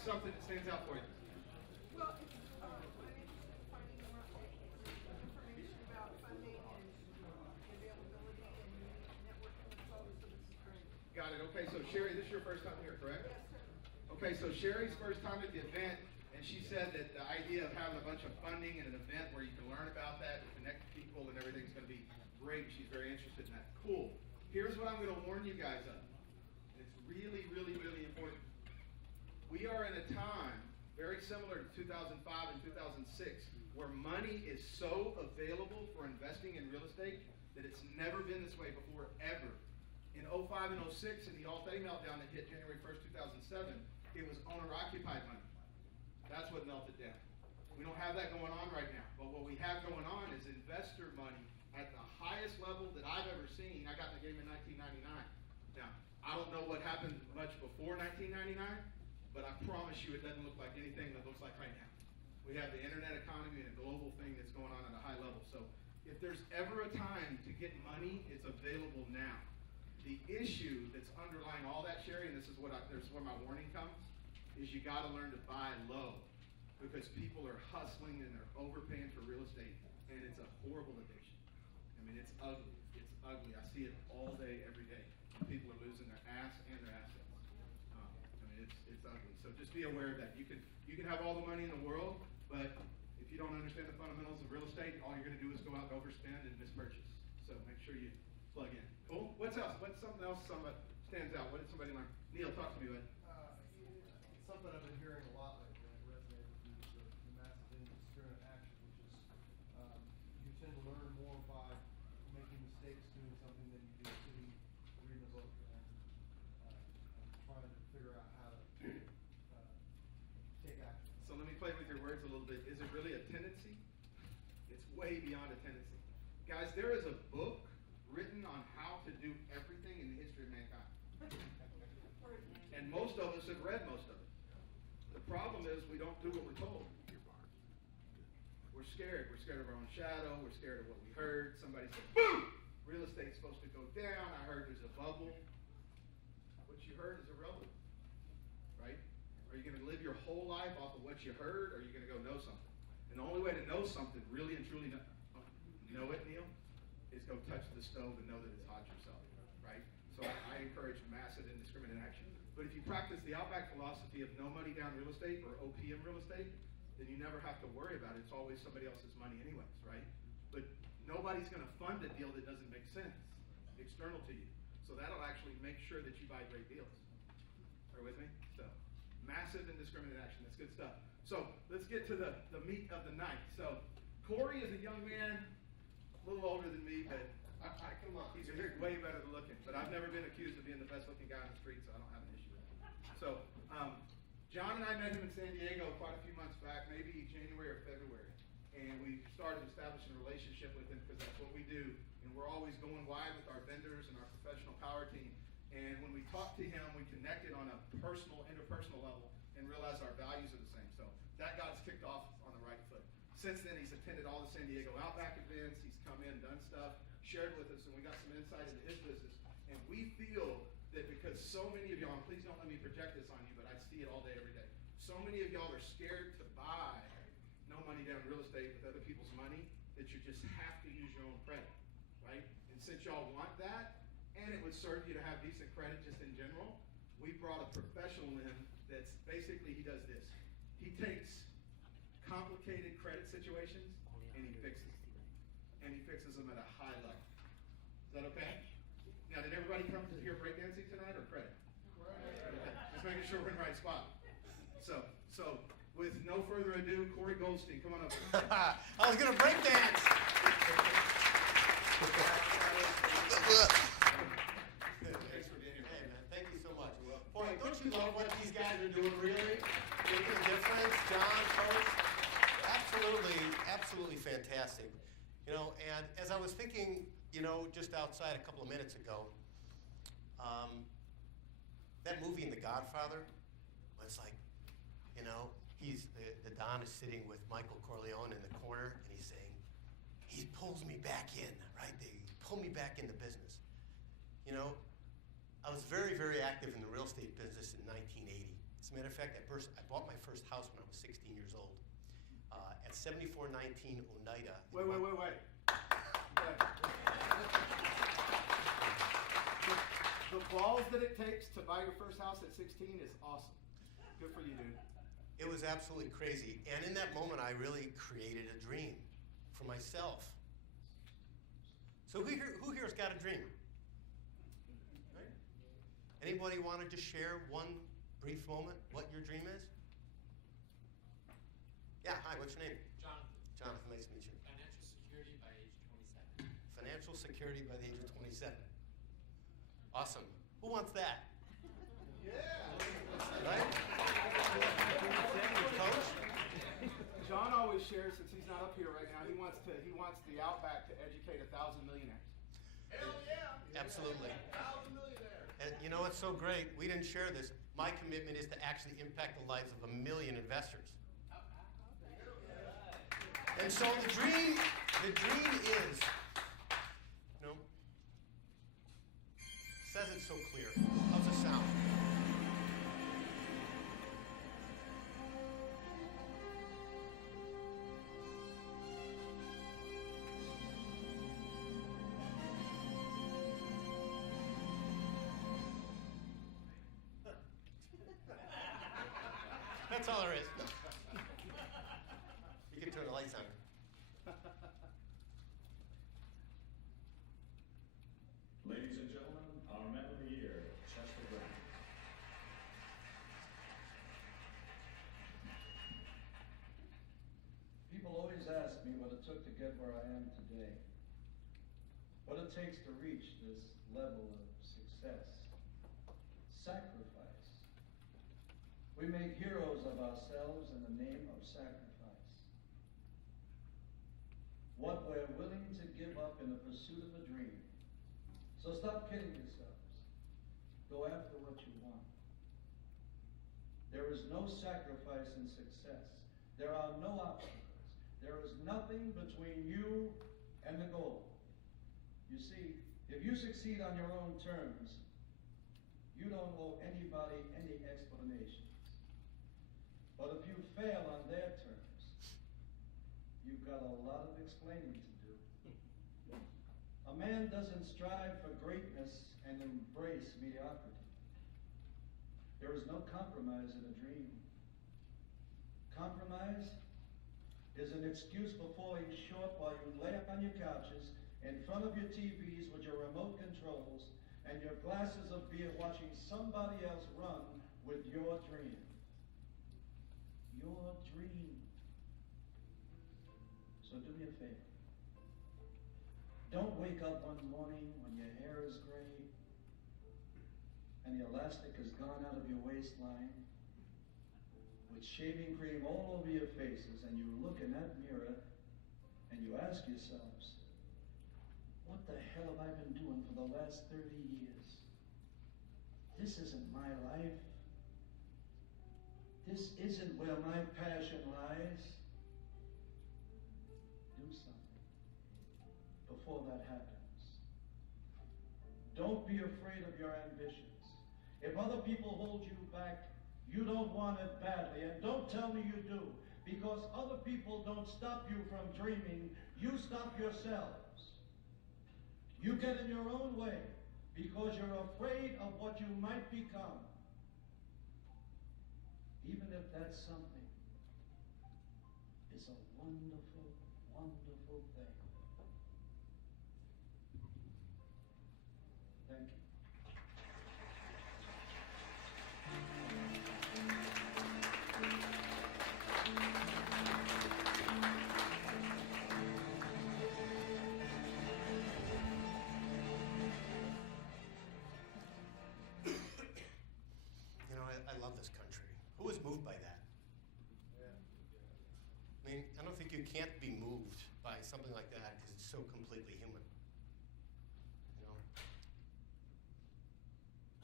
What's something that stands out for you? Well, it's, I'm interested in finding more information about funding and availability and networking with folks, so this is great. Got it. Okay, so Sherry, this is your first time here, correct? Yes, sir. Okay, so Sherry's first time at the event, and she said that the idea of having a bunch of funding and an event where you can learn about that and connect people and everything's going to be great. She's very interested in that. Cool. Here's what I'm going to warn you guys of. It's really, really, really important. We are in a time very similar to 2005 and 2006 where money is so available for investing in real estate that it's never been this way before, ever. In 05 and 06, in the Alt-A meltdown that hit January 1st, 2007, it was owner-occupied money. That's what melted down. We don't have that going on right now. But what we have going on is investor money at the highest level that I've ever seen. I got in the game in 1999. Now, I don't know what happened much before 1999, but I promise you it doesn't look like anything that looks like right now. We have the internet economy and a global thing that's going on at a high level. So if there's ever a time to get money, it's available now. The issue that's underlying all that, Sherry, and this is where my warning comes, is you got to learn to buy low, because people are hustling and they're overpaying for real estate, and it's a horrible addiction. I mean, it's ugly. It's ugly. I see it all day, every day. People are losing their ass and their assets. I mean, it's ugly. So just be aware of that. You can have all the money in the world, but if you don't understand the fundamentals of real estate, all you're going to do is go out and overspend and mispurchase. So make sure you plug in. Cool? What's else? What's something else stands out? What did somebody learn? Neil, talk to me about it. Something I've been hearing a lot lately and it resonated with me is the massive indiscriminate action, which is you tend to learn more by making mistakes doing something than you do sitting reading a book and trying to figure out how to take action. So let me play with your words a little bit. Is it really a tendency? It's way beyond a tendency. Guys, there is a book written on how to do everything in the history of mankind. And most of us have read most of it. The problem is we don't do what we're told. We're scared. We're scared of our own shadow. We're scared of what we heard. Somebody said, boom! Real estate's supposed to go down. I heard there's a bubble. What you heard is irrelevant, right? Are you going to live your whole life off of what you heard, or are you going to go know something? And the only way to know something, really and truly know it, Neil, is go touch the stove and know that it's hot yourself, right? So I encourage massive indiscriminate action. But if you practice the Outback philosophy of no money down real estate or OPM real estate, then you never have to worry about it. It's always somebody else's money anyways, right? But nobody's going to fund a deal that doesn't make sense external to you. So that'll actually make sure that you buy great deals. Are you with me? So massive indiscriminate action. That's good stuff. So let's get to the meat of the night. So Corey is a young man, a little older than me, but come on, he's way better looking. But I've never been accused of being the best looking guy on the street, so I don't have an issue with it. So John and I met him in San Diego quite a few months back, maybe January or February. And we started establishing a relationship with him because that's what we do. And we're always going wide with our vendors and our professional power team. And when we talked to him, we connected on a personal, interpersonal level and realized our values are the same. So that got us kicked off on the right foot. Since then, he's attended all the San Diego Outback events. He's come in, done stuff, shared with us, and we got some insight into his business. And we feel that because so many of y'all, and please don't let me project this on you, but I see it all day, every day. So many of y'all are scared to buy no money down real estate with other people's money that you just have to use your own credit, right? And since y'all want that, and it would serve you to have decent credit just in general, we brought a professional in that's basically, he does this. He takes complicated credit situations and he fixes them. And he fixes them at a high level. Is that okay? Now, did everybody come to hear breakdancing tonight or credit? Okay. Just making sure we're in the right spot. So with no further ado, Corey Goldstein, come on up. I was going to breakdance. Thanks for being here. Hey, man, thank you so much. Boy, don't you love what these guys are doing, really? Making a difference, John, Coach. Absolutely fantastic. You know, and as I was thinking, you know, just outside a couple of minutes ago, that movie in The Godfather was like, you know, the Don is sitting with Michael Corleone in the corner, and he's saying, he pulls me back in, right? They pull me back into business. You know, I was very, very active in the real estate business in 1980. As a matter of fact, I bought my first house when I was 16 years old at 7419 Oneida. Wait. Okay. The balls that it takes to buy your first house at 16 is awesome. Good for you, dude. It was absolutely crazy. And in that moment, I really created a dream for myself. So who here's got a dream? Right? Anybody want to just share one brief moment what your dream is? Yeah, hi, what's your name? Jonathan. Jonathan, nice to meet you. Financial security by age 27. Financial security by the age of 27. Awesome. Who wants that? Right? Coach? John always shares, since he's not up here right now, he wants the Outback to educate 1,000 millionaires. Hell yeah! Absolutely. 1,000 millionaires. And you know what's so great? We didn't share this. My commitment is to actually impact the lives of 1 million investors. And so the dream is, you know, says it so clear. How's it sound? That's all there is. You can turn the lights on. Ladies and gentlemen, our man of the year, Chester Brown. People always ask me what it took to get where I am today. What it takes to reach this level of success. Sacrifice. We make heroes of ourselves in the name of sacrifice. What we're willing to give up in the pursuit of a dream. So stop kidding yourselves. Go after what you want. There is no sacrifice in success. There are no obstacles. There is nothing between you and the goal. You see, if you succeed on your own terms, you don't owe anybody any explanations. But if you fail on their terms, you've got a lot of explaining to do. A man doesn't strive for greatness and embrace mediocrity. There is no compromise in a dream. Compromise is an excuse for falling short while you lay up on your couches in front of your TVs with your remote controls and your glasses of beer watching somebody else run with your dream. Your dream. So do me a favor. Don't wake up one morning when your hair is gray and the elastic has gone out of your waistline with shaving cream all over your faces, and you look in that mirror and you ask yourselves, what the hell have I been doing for the last 30 years? This isn't my life. This isn't where my passion lies. Do something before that happens. Don't be afraid of your ambitions. If other people hold you back, you don't want it badly, and don't tell me you do, because other people don't stop you from dreaming, you stop yourselves. You get in your own way because you're afraid of what you might become, even if that something is a wonderful, wonderful thing. Thank you. You know, I love this country. Who was moved by that? I mean, I don't think you can't be moved by something like that because it's so completely human. You know?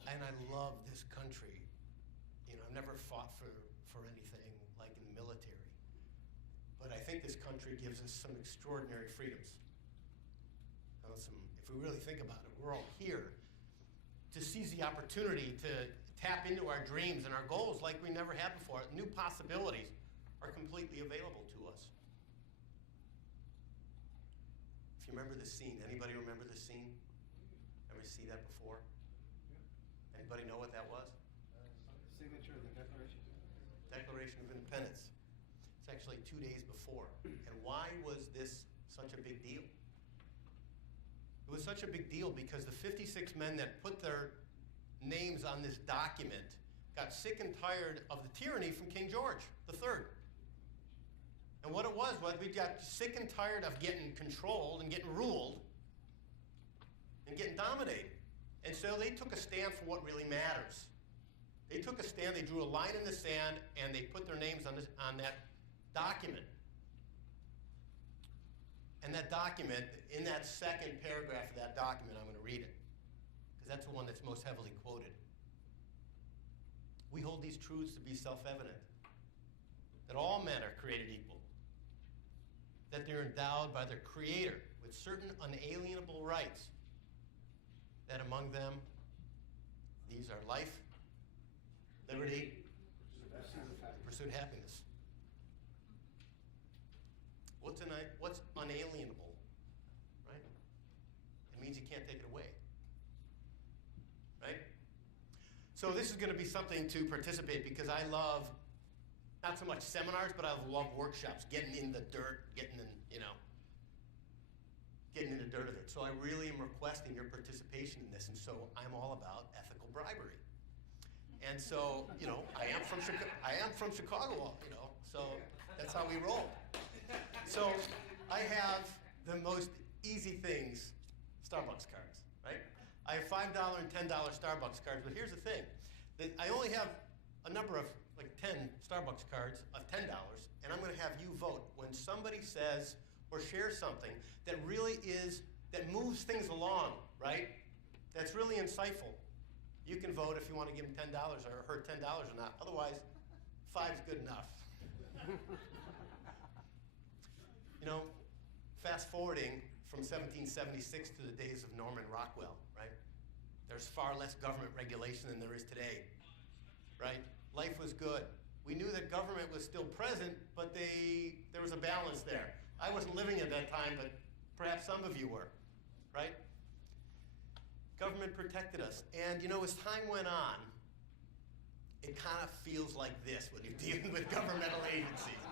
And I love this country. You know, I've never fought for anything like in the military. But I think this country gives us some extraordinary freedoms. If we really think about it, we're all here to seize the opportunity to tap into our dreams and our goals like we never had before. New possibilities are completely available to us. If you remember the scene, anybody remember the scene? Ever see that before? Anybody know what that was? Signature of the Declaration. Declaration of Independence. It's actually 2 days before. And why was this such a big deal? It was such a big deal because the 56 men that put their names on this document got sick and tired of the tyranny from King George III. And what it was we got sick and tired of getting controlled and getting ruled and getting dominated. And so they took a stand for what really matters. They took a stand, they drew a line in the sand, and they put their names on that document. And that document, in that second paragraph of that document, I'm going to read it, because that's the one that's most heavily quoted. We hold these truths to be self-evident, that all men are created equal, that they're endowed by their Creator with certain unalienable rights, that among them, these are life, liberty, pursuit of happiness. What's unalienable, right? It means you can't take it away, right? So this is going to be something to participate because I love, not so much seminars, but I love workshops, getting in the dirt, getting in the dirt of it. So I really am requesting your participation in this, and so I'm all about ethical bribery. And so, I am from Chicago, so that's how we roll. So I have the most easy things, Starbucks cards, right? I have $5 and $10 Starbucks cards, but here's the thing. I only have a number of, 10 Starbucks cards of $10, and I'm going to have you vote. When somebody says or shares something that really that moves things along, right? That's really insightful. You can vote if you want to give them $10 or her $10 or not. Otherwise, 5's good enough. Fast forwarding from 1776 to the days of Norman Rockwell, right? There's far less government regulation than there is today, right? Life was good. We knew that government was still present, but there was a balance there. I wasn't living at that time, but perhaps some of you were, right? Government protected us. And as time went on, it kind of feels like this when you're dealing with governmental agencies,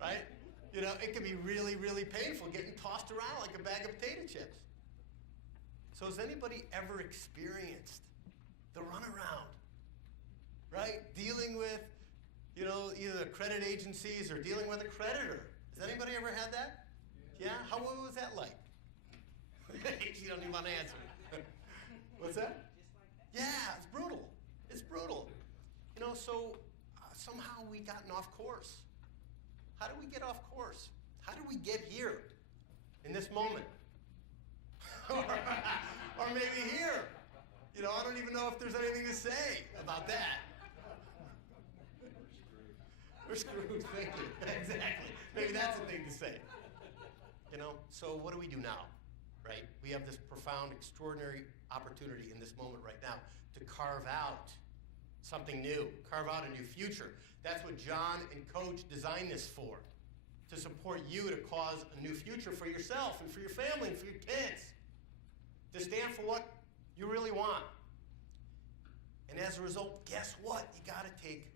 right? It can be really, really painful getting tossed around like a bag of potato chips. So has anybody ever experienced the runaround, right? Dealing with, either the credit agencies or dealing with a creditor. Has anybody ever had that? Yeah? What was that like? You don't even want to answer. What's that? Yeah, it's brutal. It's brutal. So somehow we gotten off course. How do we get off course? How do we get here in this moment? or maybe here. I don't even know if there's anything to say about that. We're screwed. Thank you. Exactly. Maybe that's a thing to say. So what do we do now, right? We have this profound, extraordinary opportunity in this moment right now to carve out something new, carve out a new future. That's what John and Coach designed this for, to support you to cause a new future for yourself and for your family and for your kids, to stand for what you really want. And as a result, guess what? You got to take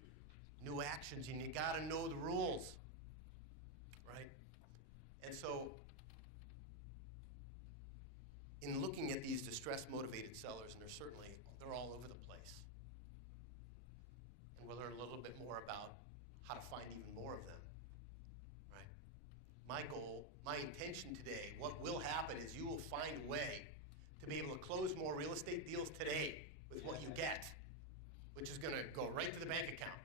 new actions and you got to know the rules, right? And so, in looking at these distress-motivated sellers, and they're all over the place, and we'll learn a little bit more about how to find even more of them, right? My goal, my intention today, what will happen is you will find a way to be able to close more real estate deals today with what you get, which is going to go right to the bank account.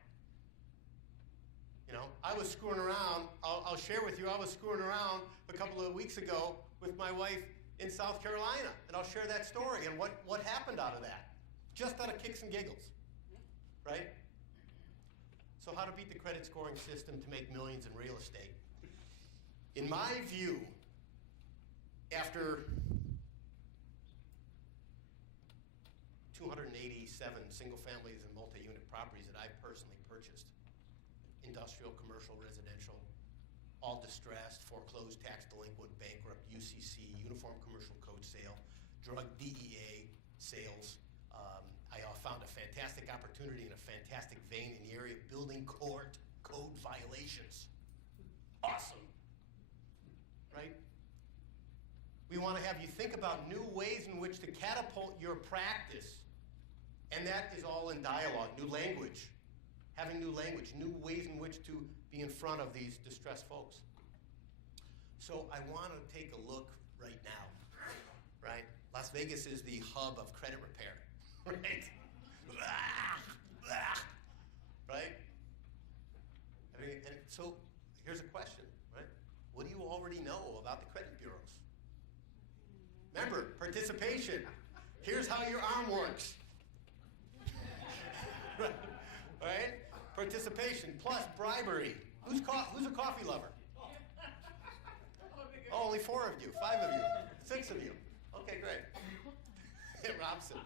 I was screwing around. I'll share with you, I was screwing around a couple of weeks ago with my wife in South Carolina, and I'll share that story and what happened out of that, just out of kicks and giggles, right? So how to beat the credit scoring system to make millions in real estate. In my view, after 287 single families and multi-unit properties that I've personally purchased. Industrial, commercial, residential, all distressed, foreclosed, tax delinquent, bankrupt, UCC, Uniform Commercial Code sale, drug DEA sales. I found a fantastic opportunity in a fantastic vein in the area of building court code violations. Awesome, right? We want to have you think about new ways in which to catapult your practice. And that is all in dialogue, new language. Having new language, new ways in which to be in front of these distressed folks. So I want to take a look right now, right? Las Vegas is the hub of credit repair, right? Right? I mean, and so here's a question, right? What do you already know about the credit bureaus? Remember, participation. Here's how your arm works. Right? Participation plus bribery. Who's a coffee lover? Oh, only 4 of you, 5 of you, 6 of you. Okay, great. Robson.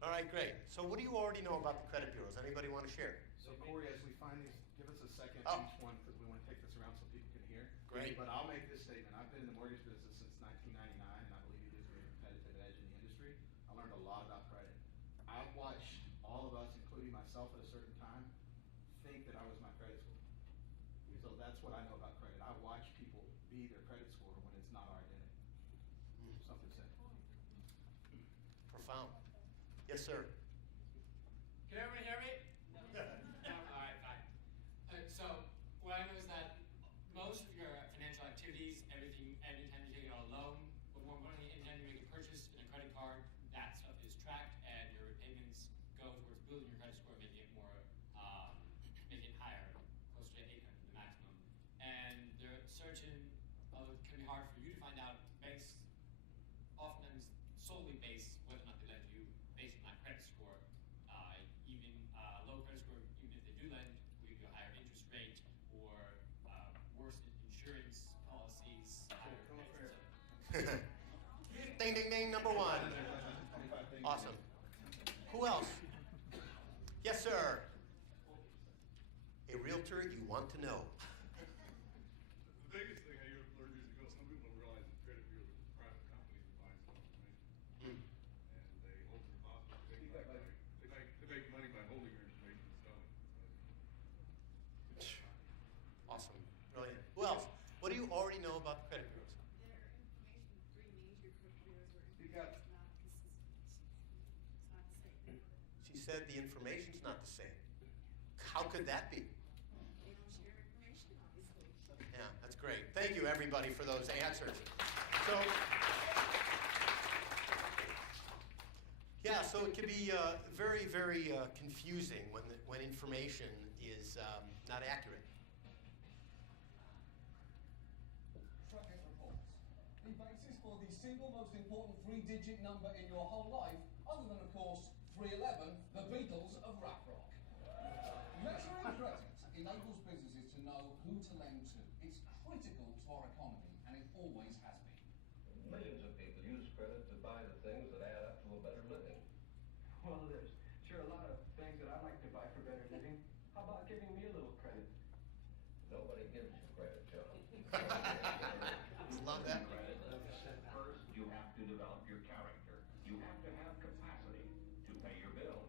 All right, great. So what do you already know about the credit bureaus? Anybody want to share? So Corey, as we find these, give us a second Oh. each one because we want to take this around so people can hear. Great. But I'll make this statement. I've been in the mortgage business since 1999, and I believe it gives me a competitive edge in the industry. I learned a lot about credit. I've watched all of us, including myself at a certain time, think that I was my credit score. So that's what I know about credit. I watch people be their credit score when it's not our identity. Something said. Profound. Yes, sir. Can everybody hear me? No. All right, fine. So what I know is that most of your financial activities, everything, anytime you take out a loan, or more money, anytime you make a purchase in a credit card, that stuff is tracked, and your repayments go towards building your credit score, making it more, making it higher, closer to 800, the maximum. And the searching can be hard for you to find out. Banks oftentimes solely base whether or not they lend you based on that credit score. Even low credit score, even if they do lend, will give you a higher interest rate or worse insurance policies, higher rates. Ding, ding, ding, number 1. Awesome. Who else? Yes, sir. A realtor you want to know. The biggest thing I learned years ago, some people don't realize that credit bureaus are private companies that buy stuff from me. Mm. And they hold the deposit. They make money by holding your information and selling it. Awesome. Brilliant. Who else? What do you already know about the credit bureaus? Their information, 3 major credit bureaus Speak up. is not consistent. It's not the same. She said the information's not the same. How could that be? They don't share information, obviously. Yeah, that's great. Thank you, everybody, for those answers. So, yeah, so it can be very, very confusing when information is not accurate. Credit reports. The basis for the single most important 3-digit number in your whole life, other than, of course, 311, the Beatles of rap rock. Measuring credit enables businesses to know who to lend to. It's critical to our economy, and it always has been. Millions of people use credit to buy the things that add up to a better living. Well, there's sure a lot of things that I like to buy for better living. How about giving me a little credit? Nobody gives you credit, John. Love that. First, you have to develop your character. You have to have capacity to pay your bills.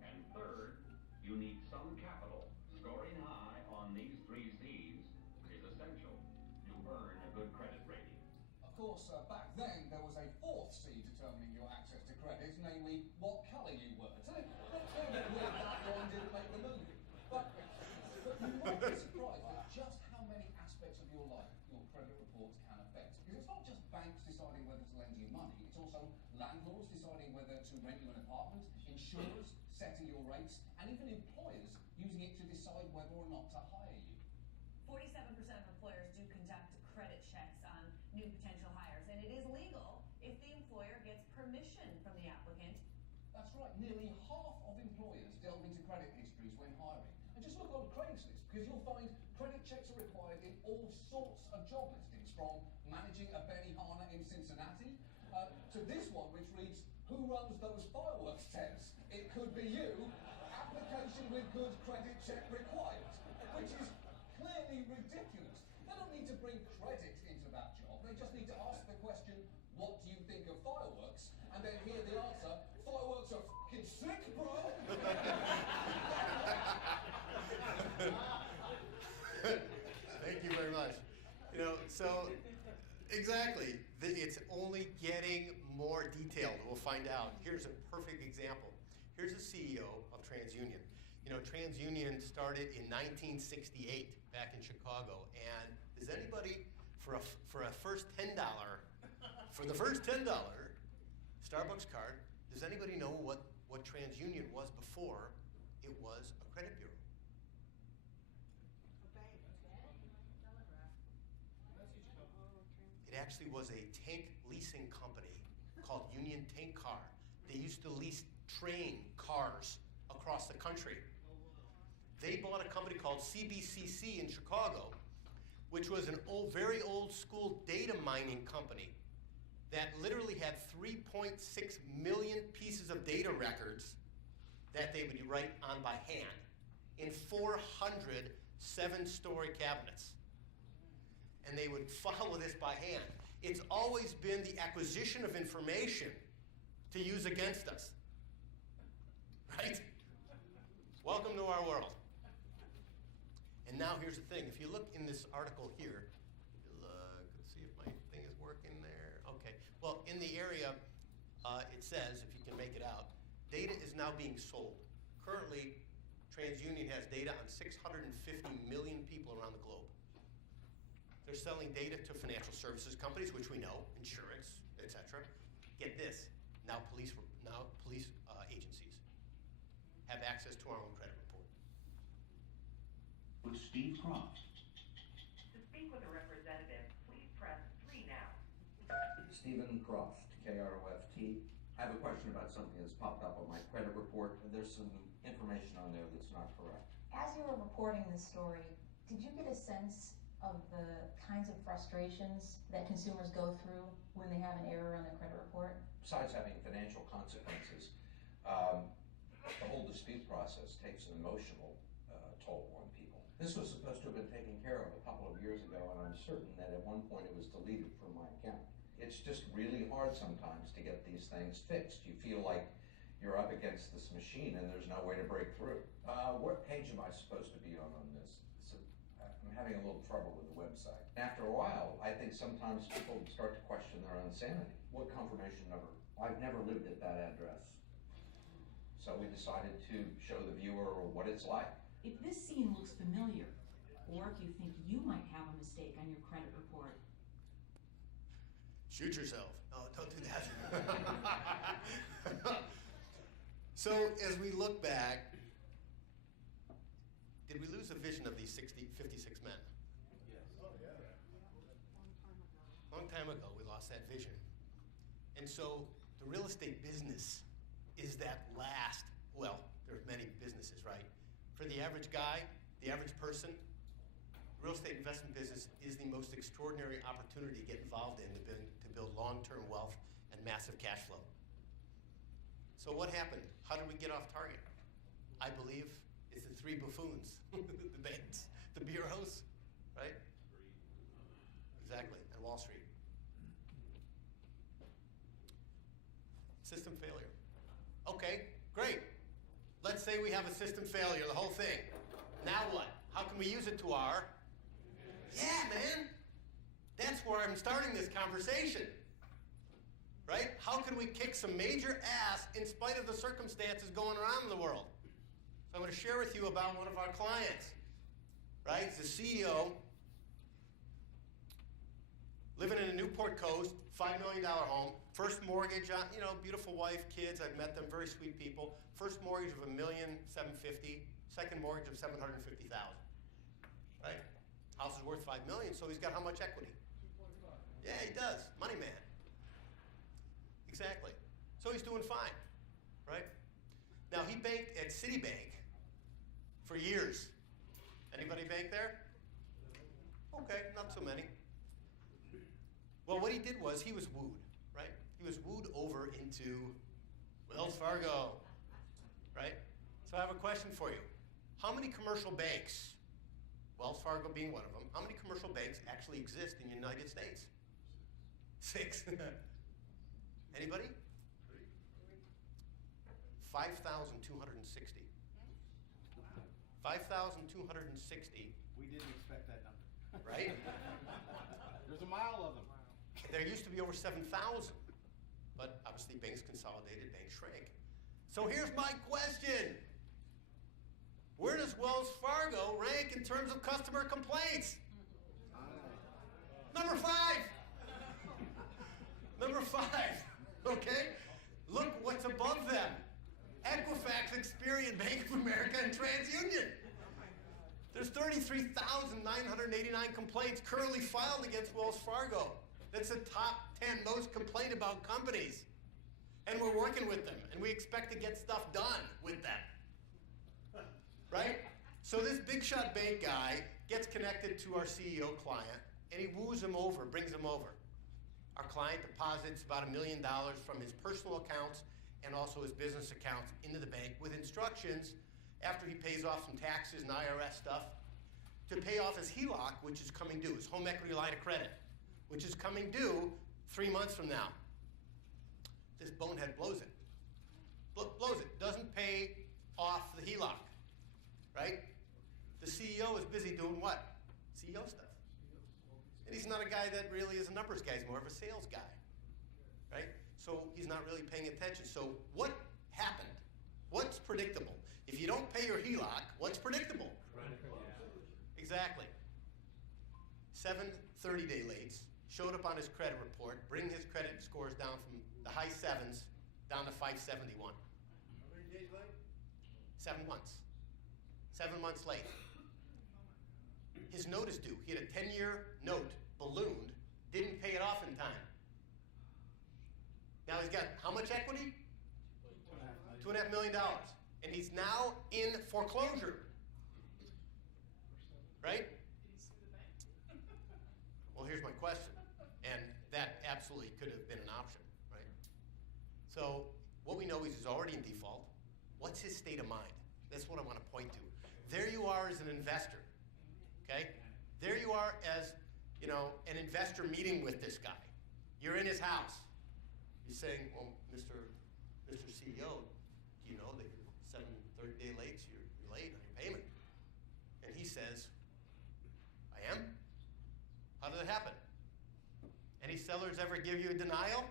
And third, you need some capital. Scoring high on these 3 C's is essential to earn a good credit rating. Of course, back then, there was a 4th C determining your access to credit, namely what colour you were. So, weird that one didn't make the movie. But you might be surprised at just how many aspects of your life your credit reports can affect. Because it's not just banks deciding whether to lend you money, it's also landlords deciding whether to rent you an apartment, insurers setting your rates, and even employers using it to decide whether or not to hire you. 47% of employers do conduct credit checks on new potential hires, and it is legal if the employer gets permission from the applicant. That's right, nearly half of employers delve into credit histories when hiring. And just look on Craigslist, because you'll find credit checks are required in all sorts of job listings, from managing a Benihana in Cincinnati to this one, which reads, who Who runs those fireworks tents? It could be you. Application with good credit check required, which is clearly ridiculous. They don't need to bring credit into that job. They just need to ask the question, what do you think of fireworks? And then hear the answer, fireworks are f***ing sick, bro. Thank you very much. You know, so exactly, it's only getting more detailed. We'll find out. Here's a perfect example. Here's a CEO of TransUnion. You know, TransUnion started in 1968 back in Chicago, and does anybody for a first $10 for the first $10 Starbucks card? Does anybody know what TransUnion was before it was a credit bureau? It actually was a tank leasing company called Union Tank Car. They used to lease train cars across the country. They bought a company called CBCC in Chicago, which was an very old school data mining company that literally had 3.6 million pieces of data records that they would write on by hand in 400 7-story cabinets. And they would follow this by hand. It's always been the acquisition of information to use against us, right? Welcome to our world. And now here's the thing. If you look in this article here, let's see if my thing is working there. Okay. Well, in the area, it says, if you can make it out, data is now being sold. Currently, TransUnion has data on 650 million people around the globe. They're selling data to financial services companies, which we know, insurance, etc. Get this, now police agencies have access to our own credit report. With Steve Croft. To speak with a representative, please press 3 now. Stephen Croft, K-R-O-F-T. I have a question about something that's popped up on my credit report. There's some information on there that's not correct. As you were reporting this story, did you get a sense of the kinds of frustrations that consumers go through when they have an error on their credit report? Besides having financial consequences, the whole dispute process takes an emotional toll on people. This was supposed to have been taken care of a couple of years ago, and I'm certain that at one point it was deleted from my account. It's just really hard sometimes to get these things fixed. You feel like you're up against this machine and there's no way to break through. What page am I supposed to be on this? I'm having a little trouble with the website. After a while, I think sometimes people start to question their own sanity. What confirmation number? I've never lived at that address. So we decided to show the viewer what it's like. If this scene looks familiar, or if you think you might have a mistake on your credit report, shoot yourself. No, don't do that. So as we look back, did we lose a vision of these 56 men? Yes. Oh, yeah. Long time ago, we lost that vision. And so the real estate business is that last, well, there's many businesses, right? For the average guy, the average person, real estate investment business is the most extraordinary opportunity to get involved in to build long-term wealth and massive cash flow. So what happened? How did we get off target? I believe it's the three buffoons, the banks, the bureaus, right? Exactly, and Wall Street. System failure. Okay, great. Let's say we have a system failure, the whole thing. Now what? How can we use it to our... Yeah, man. That's where I'm starting this conversation. Right? How can we kick some major ass in spite of the circumstances going around in the world? So I'm going to share with you about one of our clients. Right? He's the CEO, living in a Newport Coast, $5 million home. First mortgage on, beautiful wife, kids. I've met them, very sweet people. First mortgage of $1,750,000. Second mortgage of $750,000. Right? House is worth $5 million, so he's got how much equity? Yeah, he does. Money man. Exactly. So he's doing fine, right? Now he banked at Citibank for years. Anybody bank there? Okay, not so many. Well, what he did was he was wooed, right? He was wooed over into Wells Fargo, right? So I have a question for you. How many commercial banks, Wells Fargo being one of them, how many commercial banks actually exist in the United States? 6. Anybody? 5,260. 5,260. We didn't expect that number. Right? There's a mile of them. There used to be over 7,000, but obviously banks consolidated, banks shrank. So here's my question. Where does Wells Fargo rank in terms of customer complaints? Number 5. Number 5, okay? Look what's above them. Equifax, Experian, Bank of America, and TransUnion. There's 33,989 complaints currently filed against Wells Fargo. That's the top 10 most complained about companies. And we're working with them, and we expect to get stuff done with them. Right? So this big shot bank guy gets connected to our CEO client, and he woos him over, brings him over. Our client deposits about $1 million from his personal accounts and also his business accounts into the bank with instructions after he pays off some taxes and IRS stuff to pay off his HELOC, which is coming due, his home equity line of credit, which is coming due 3 months from now. This bonehead blows it. Blows it. Doesn't pay off the HELOC, right? The CEO is busy doing what? CEO stuff. And he's not a guy that really is a numbers guy. He's more of a sales guy, right? So he's not really paying attention. So what happened? What's predictable? If you don't pay your HELOC, what's predictable? Exactly. 7 30-day lates, showed up on his credit report, bring his credit scores down from the high 7s down to 571. How many days late? 7 months. 7 months late. His note is due. He had a 10-year note, ballooned, didn't pay it off in time. Now he's got how much equity? $2.5 million. And he's now in foreclosure. Right? Well, here's my question. And that absolutely could have been an option, right? So what we know is he's already in default. What's his state of mind? That's what I want to point to. There you are as an investor, okay? There you are as, you know, an investor meeting with this guy. You're in his house. He's saying, well, Mr. CEO, do you know that you're 7 30-day late? You're late on your payment. And he says, I am? How did it happen? Any sellers ever give you a denial?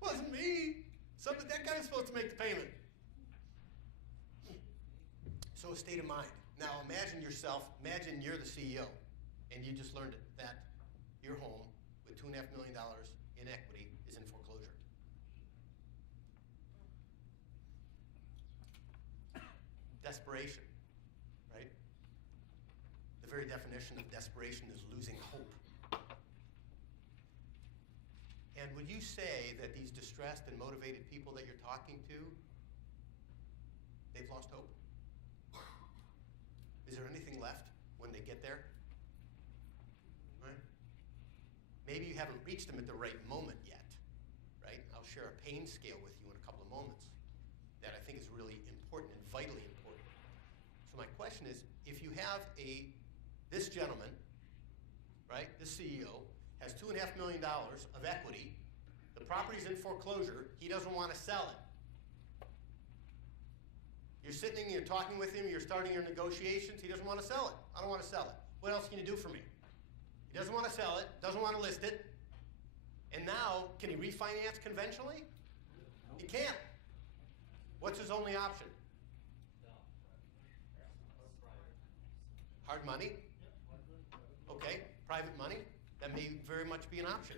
Wasn't me. That guy was supposed to make the payment. So a state of mind. Now imagine you're the CEO, and you just learned that your home with $2.5 million in equity is in foreclosure. Desperation, right? The very definition of desperation is losing hope. And would you say that these distressed and motivated people that you're talking to, they've lost hope? Is there anything left when they get there? Right? Maybe you haven't reached them at the right moment yet, right? I'll share a pain scale with you in a couple of moments that I think is really important and vitally important. So my question is, if you have this gentleman, right, this CEO, has $2.5 million of equity, the property's in foreclosure, he doesn't want to sell it. You're sitting and you're talking with him, you're starting your negotiations, he doesn't want to sell it. I don't want to sell it. What else can you do for me? He doesn't want to sell it, doesn't want to list it, and now, can he refinance conventionally? He can't. What's his only option? Hard money? Okay, private money? That may very much be an option,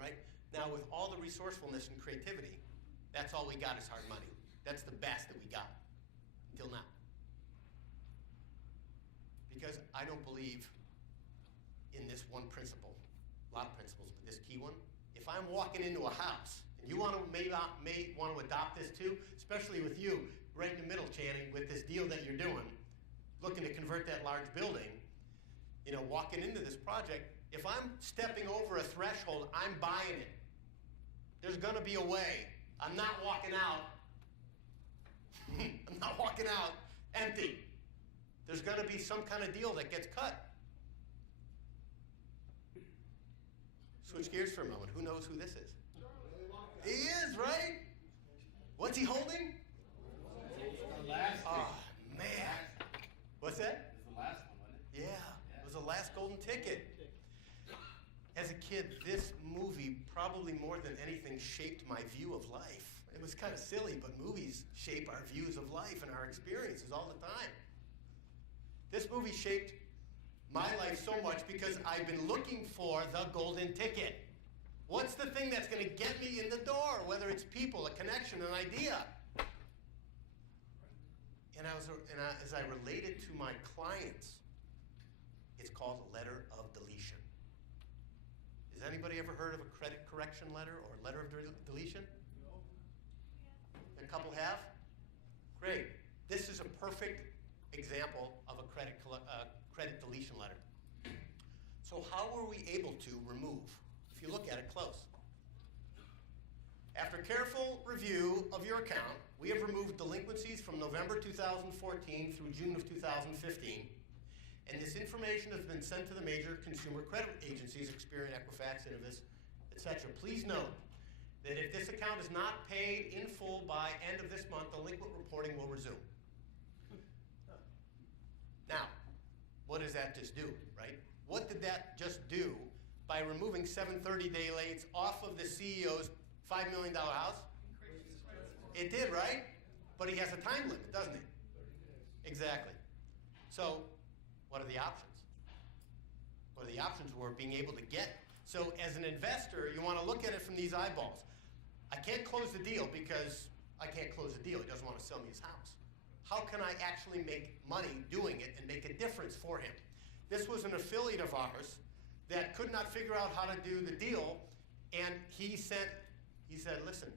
right? Now, with all the resourcefulness and creativity, that's all we got is hard money. That's the best that we got until now. Because I don't believe in this one principle, a lot of principles, but this key one. If I'm walking into a house, and you may want to adopt this too, especially with you, right in the middle, Channing, with this deal that you're doing, looking to convert that large building, you know, walking into this project, if I'm stepping over a threshold, I'm buying it. There's going to be a way I'm not walking out. I'm not walking out empty. There's going to be some kind of deal that gets cut. Switch gears for a moment. Who knows who this is? He is, right? What's he holding? The last Oh, man. What's that? It's the last one, wasn't it? Yeah, it was the last golden ticket. As a kid, this movie, probably more than anything, shaped my view of life. It was kind of silly, but movies shape our views of life and our experiences all the time. This movie shaped my life so much because I've been looking for the golden ticket. What's the thing that's going to get me in the door, whether it's people, a connection, an idea? And as I related to my clients, it's called a letter of deletion. Has anybody ever heard of a credit correction letter or letter of deletion? No. A couple have? Great. This is a perfect example of a credit deletion letter. So how were we able to remove? If you look at it close. After careful review of your account, we have removed delinquencies from November 2014 through June of 2015, and this information has been sent to the major consumer credit agencies, Experian, Equifax, Innovis, etc. Please note that if this account is not paid in full by end of this month, delinquent reporting will resume. Now, what does that just do, right? What did that just do by removing 730-day lates off of the CEO's $5 million house? It did, right? But he has a time limit, doesn't he? Exactly. So, what are the options? What are the options were being able to get? So, as an investor, you want to look at it from these eyeballs. I can't close the deal because I can't close the deal. He doesn't want to sell me his house. How can I actually make money doing it and make a difference for him? This was an affiliate of ours that could not figure out how to do the deal, and he said, listen,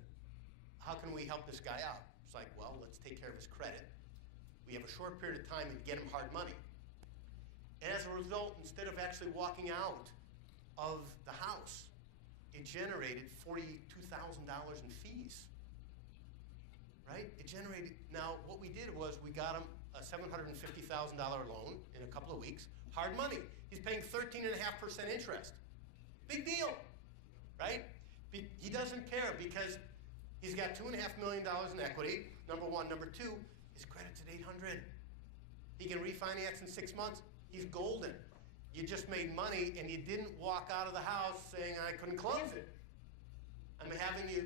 how can we help this guy out? It's like, well, let's take care of his credit. We have a short period of time and get him hard money. And as a result, instead of actually walking out of the house, it generated $42,000 in fees. Right? It generated, now what we did was we got him a $750,000 loan in a couple of weeks, hard money. He's paying 13.5% interest. Big deal, right? He doesn't care because he's got $2.5 million in equity, number one. Number two, his credit's at 800. He can refinance in 6 months. He's golden. You just made money and you didn't walk out of the house saying, I couldn't close it. I'm having you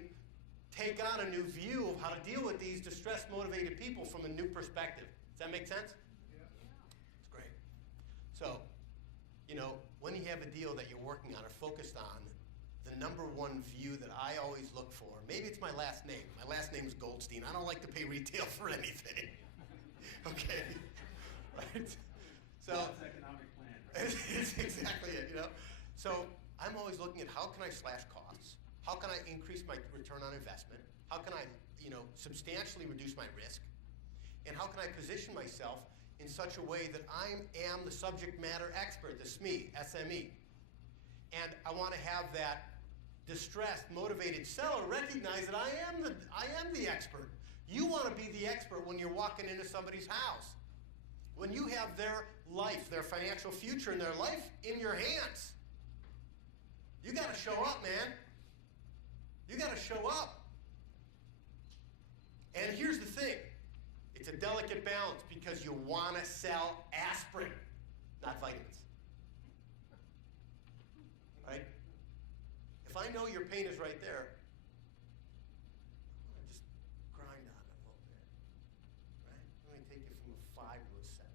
take on a new view of how to deal with these distressed, motivated people from a new perspective. Does that make sense? Yeah. It's great. So, when you have a deal that you're working on or focused on, the number one view that I always look for, maybe it's my last name. My last name is Goldstein. I don't like to pay retail for anything. Okay? Right? So that's economic plan, right? It's exactly it, So I'm always looking at how can I slash costs? How can I increase my return on investment? How can I, substantially reduce my risk? And how can I position myself in such a way that I am the subject matter expert, the SME. And I want to have that distressed, motivated seller recognize that I am the expert. You want to be the expert when you're walking into somebody's house. When you have their life, their financial future, and their life in your hands. You got to show up, man. You got to show up. And here's the thing. It's a delicate balance because you want to sell aspirin, not vitamins. Right? If I know your pain is right there, I'm going to just grind on it a little bit. Right? I'm going to take it from a 5 to a 7.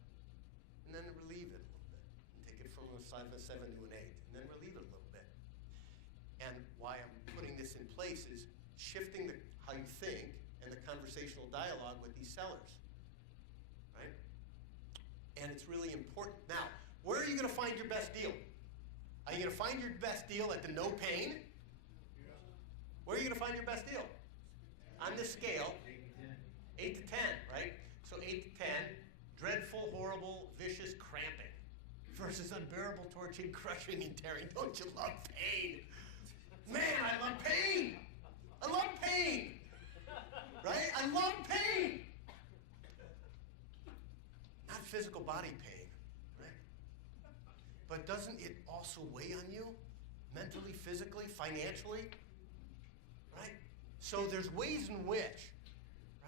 And then relieve it a little bit. And take it from a 7 to an 8. And then relieve it a little bit. And why I'm putting this in place is shifting how you think and the conversational dialogue with these sellers. Right? And it's really important. Now, where are you going to find your best deal? Are you going to find your best deal at the no pain? Where are you going to find your best deal? On this scale, 8 to 10, right? So 8 to 10, dreadful, horrible, vicious, cramping versus unbearable, torturing, crushing, and tearing. Don't you love pain? Man, I love pain. I love pain. right? I love pain. Not physical body pain, right? But doesn't it also weigh on you? Mentally, physically, financially, right? So there's ways in which,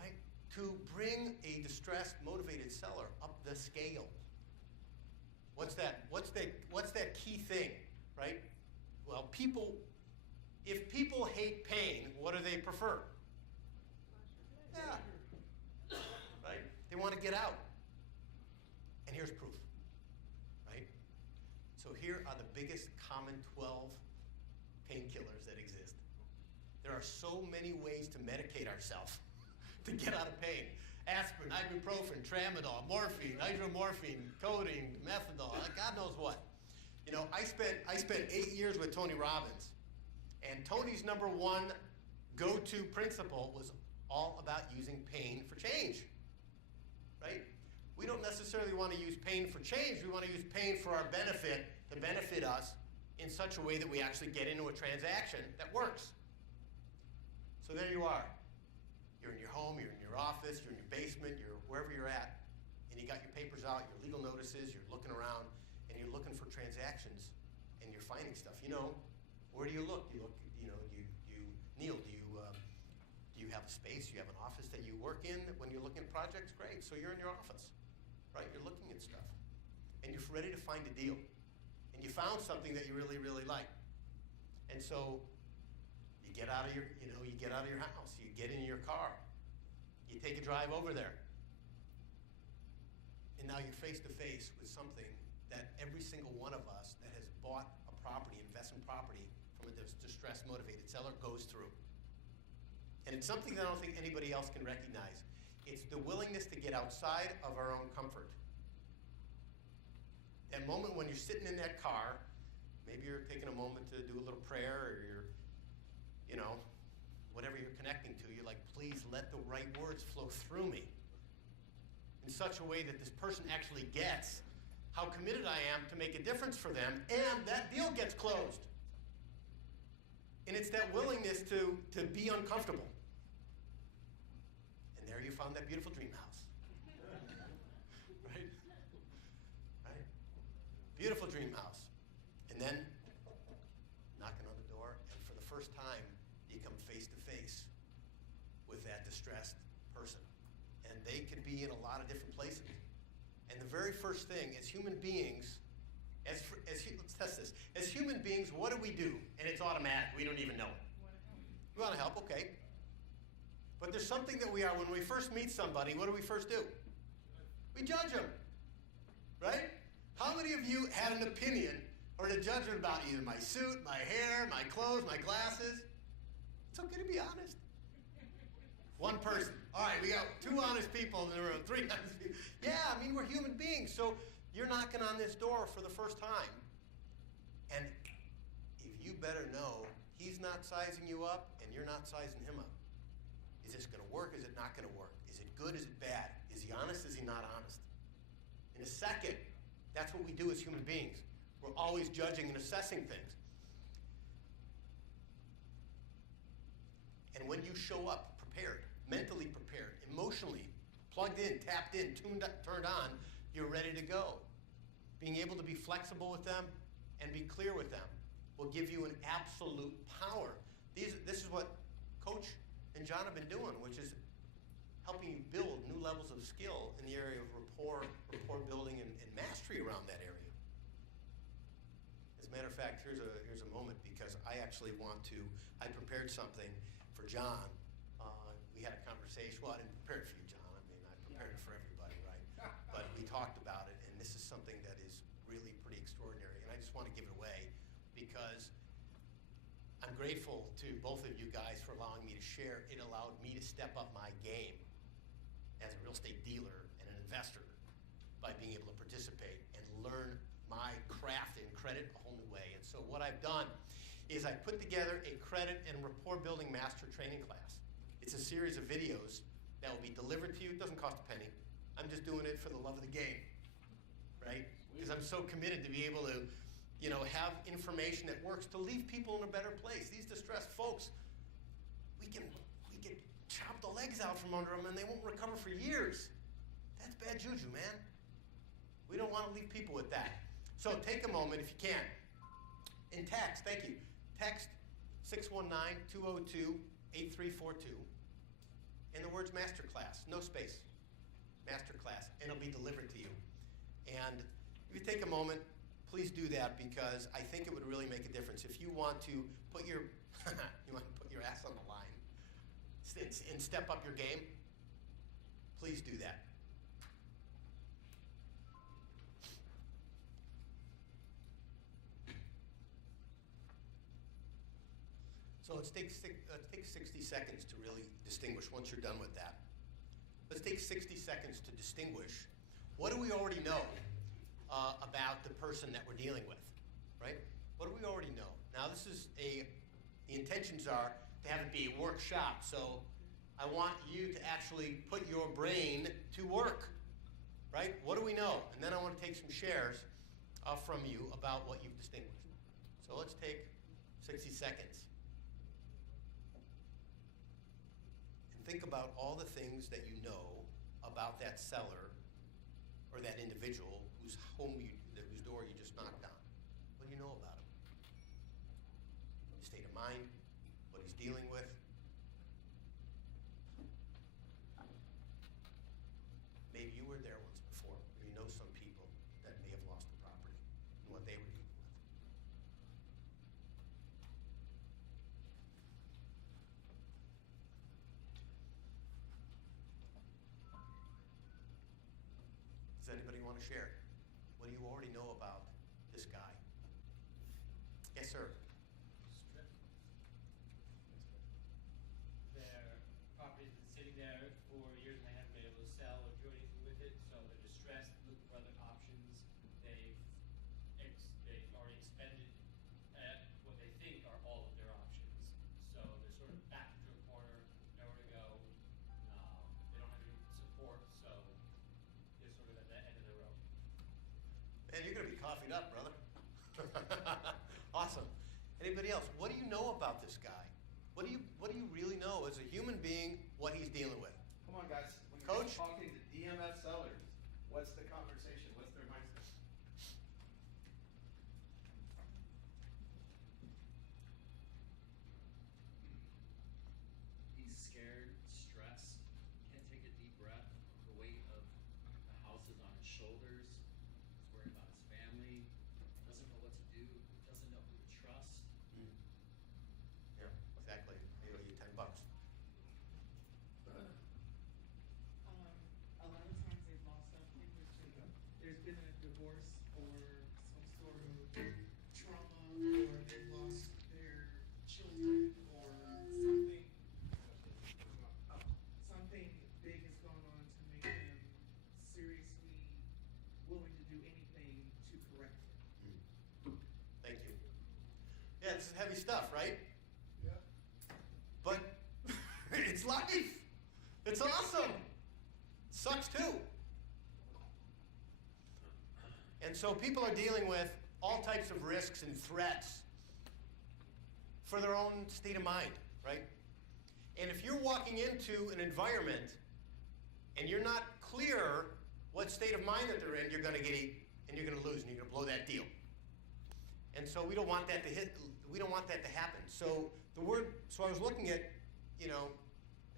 right, to bring a distressed, motivated seller up the scale. What's that key thing, right? Well, if people hate pain, what do they prefer? Yeah, right? They want to get out. And here's proof, right? So here are the biggest common 12 painkillers that exist. There are so many ways to medicate ourselves to get out of pain. Aspirin, ibuprofen, tramadol, morphine, hydromorphine, codeine, methadol, God knows what. You know, I spent 8 years with Tony Robbins, and Tony's number one go-to principle was all about using pain for change, right? We don't necessarily want to use pain for change. We want to use pain for our benefit, to benefit us in such a way that we actually get into a transaction that works. So there you are. You're in your home, you're in your office, you're in your basement, you're wherever you're at, and you got your papers out, your legal notices, you're looking around, and you're looking for transactions, and you're finding stuff. You know, where do you look? Do you have a space? You have an office that you work in when you're looking at projects? Great. So you're in your office, right? You're looking at stuff, and you're ready to find a deal, and you found something that you really, really like, and so you get out of your house, you get in your car, you take a drive over there, and now you're face to face with something that every single one of us that has bought a property, investment property, from a distressed, motivated seller goes through. And it's something that I don't think anybody else can recognize. It's the willingness to get outside of our own comfort. That moment when you're sitting in that car, maybe you're taking a moment to do a little prayer, or you're, you know, whatever you're connecting to, you're like, please let the right words flow through me in such a way that this person actually gets how committed I am to make a difference for them, and that deal gets closed. And it's that willingness to be uncomfortable. And there you found that beautiful dream house. Right? Right? Beautiful dream house. And then, knocking on the door, and for the first time, you come face to face with that distressed person. And they could be in a lot of different places. And the very first thing, as human beings, let's test this. As human beings, what do? And it's automatic. We don't even know it. We want to help, okay. But there's something that we are. When we first meet somebody, what do we first do? We judge them, right? How many of you had an opinion or a judgment about either my suit, my hair, my clothes, my glasses? It's okay to be honest. One person. All right, we got 2 honest people in the room, 3 honest people. Yeah, I mean, we're human beings. So you're knocking on this door for the first time. And if you better know, he's not sizing you up and you're not sizing him up. Is this going to work? Is it not going to work? Is it good? Is it bad? Is he honest? Is he not honest? In a second, that's what we do as human beings. We're always judging and assessing things. And when you show up prepared, mentally prepared, emotionally plugged in, tapped in, turned on, you're ready to go. Being able to be flexible with them and be clear with them will give you an absolute power. This is what Coach and John have been doing, which is helping you build new levels of skill in the area of rapport building, and mastery around that area. As a matter of fact, here's a moment, because I actually I prepared something for John. We had a conversation. Well, I didn't prepare it for you, John. I mean, I prepared it for everybody, right? But we talked about it, and this is something that is really pretty extraordinary. And I just want to give it away because I'm grateful to both of you guys for allowing me to share. It allowed me to step up my game as a real estate dealer and an investor by being able to participate and learn my craft in credit a whole new way. And so what I've done is I put together a credit and rapport building master training class. It's a series of videos that will be delivered to you. It doesn't cost a penny. I'm just doing it for the love of the game, right? Because I'm so committed to be able to, have information that works to leave people in a better place. These distressed folks, we can chop the legs out from under them and they won't recover for years. That's bad juju, man. We don't want to leave people with that. So take a moment if you can. In text, thank you. Text 619-202-8342. And the words masterclass, no space. Masterclass, and it'll be delivered to you. And if you take a moment, please do that because I think it would really make a difference. If you want to put your ass on the line and step up your game, please do that. So let's take 60 seconds to really distinguish once you're done with that. Let's take 60 seconds to distinguish what do we already know about the person that we're dealing with, right? What do we already know? Now the intentions are to have it be a workshop, so I want you to actually put your brain to work, right? What do we know? And then I want to take some shares from you about what you've distinguished. So let's take 60 seconds. And think about all the things that you know about that seller or that individual whose door you just knocked on. What do you know about him? His state of mind, what he's dealing with. Maybe you were there once before, or you know some people that may have lost the property and what they were dealing with. Does anybody want to share? What do you already know about this guy? Yes, sir. Their property's been sitting there for years and they haven't been able to sell or do anything with it, so they're distressed, looking for other options. They've already expended what they think are all of their options, so they're sort of backed into a corner, nowhere to go. They don't have any support, so they're sort of at the end of the road. Man, you're going to be coffeeed up, brother. Awesome. Anybody else? What do you know about this guy? What do you really know as a human being what he's dealing with? Come on, guys. When Coach? you're talking to DMF sellers, what's the conversation? What's their mindset? He's scared, stressed, can't take a deep breath. The weight of the house is on his shoulders. He's worried about his family. Doesn't know what to do. Doesn't know who to trust. Yeah, exactly. They owe you $10. A lot of times they've lost stuff previously. There's been a divorce or some sort of trauma, or they've lost their children, or something big has gone on to make them seriously willing to do anything to correct it. Thank you. Yeah, this is heavy stuff, right? Yeah. But it's life. It's awesome. Sucks too. And so people are dealing with all types of risks and threats for their own state of mind, right? And if you're walking into an environment and you're not clear what state of mind that they're in, you're going to get eaten and you're going to lose and you're going to blow that deal. And so we don't want that to happen. So I was looking at,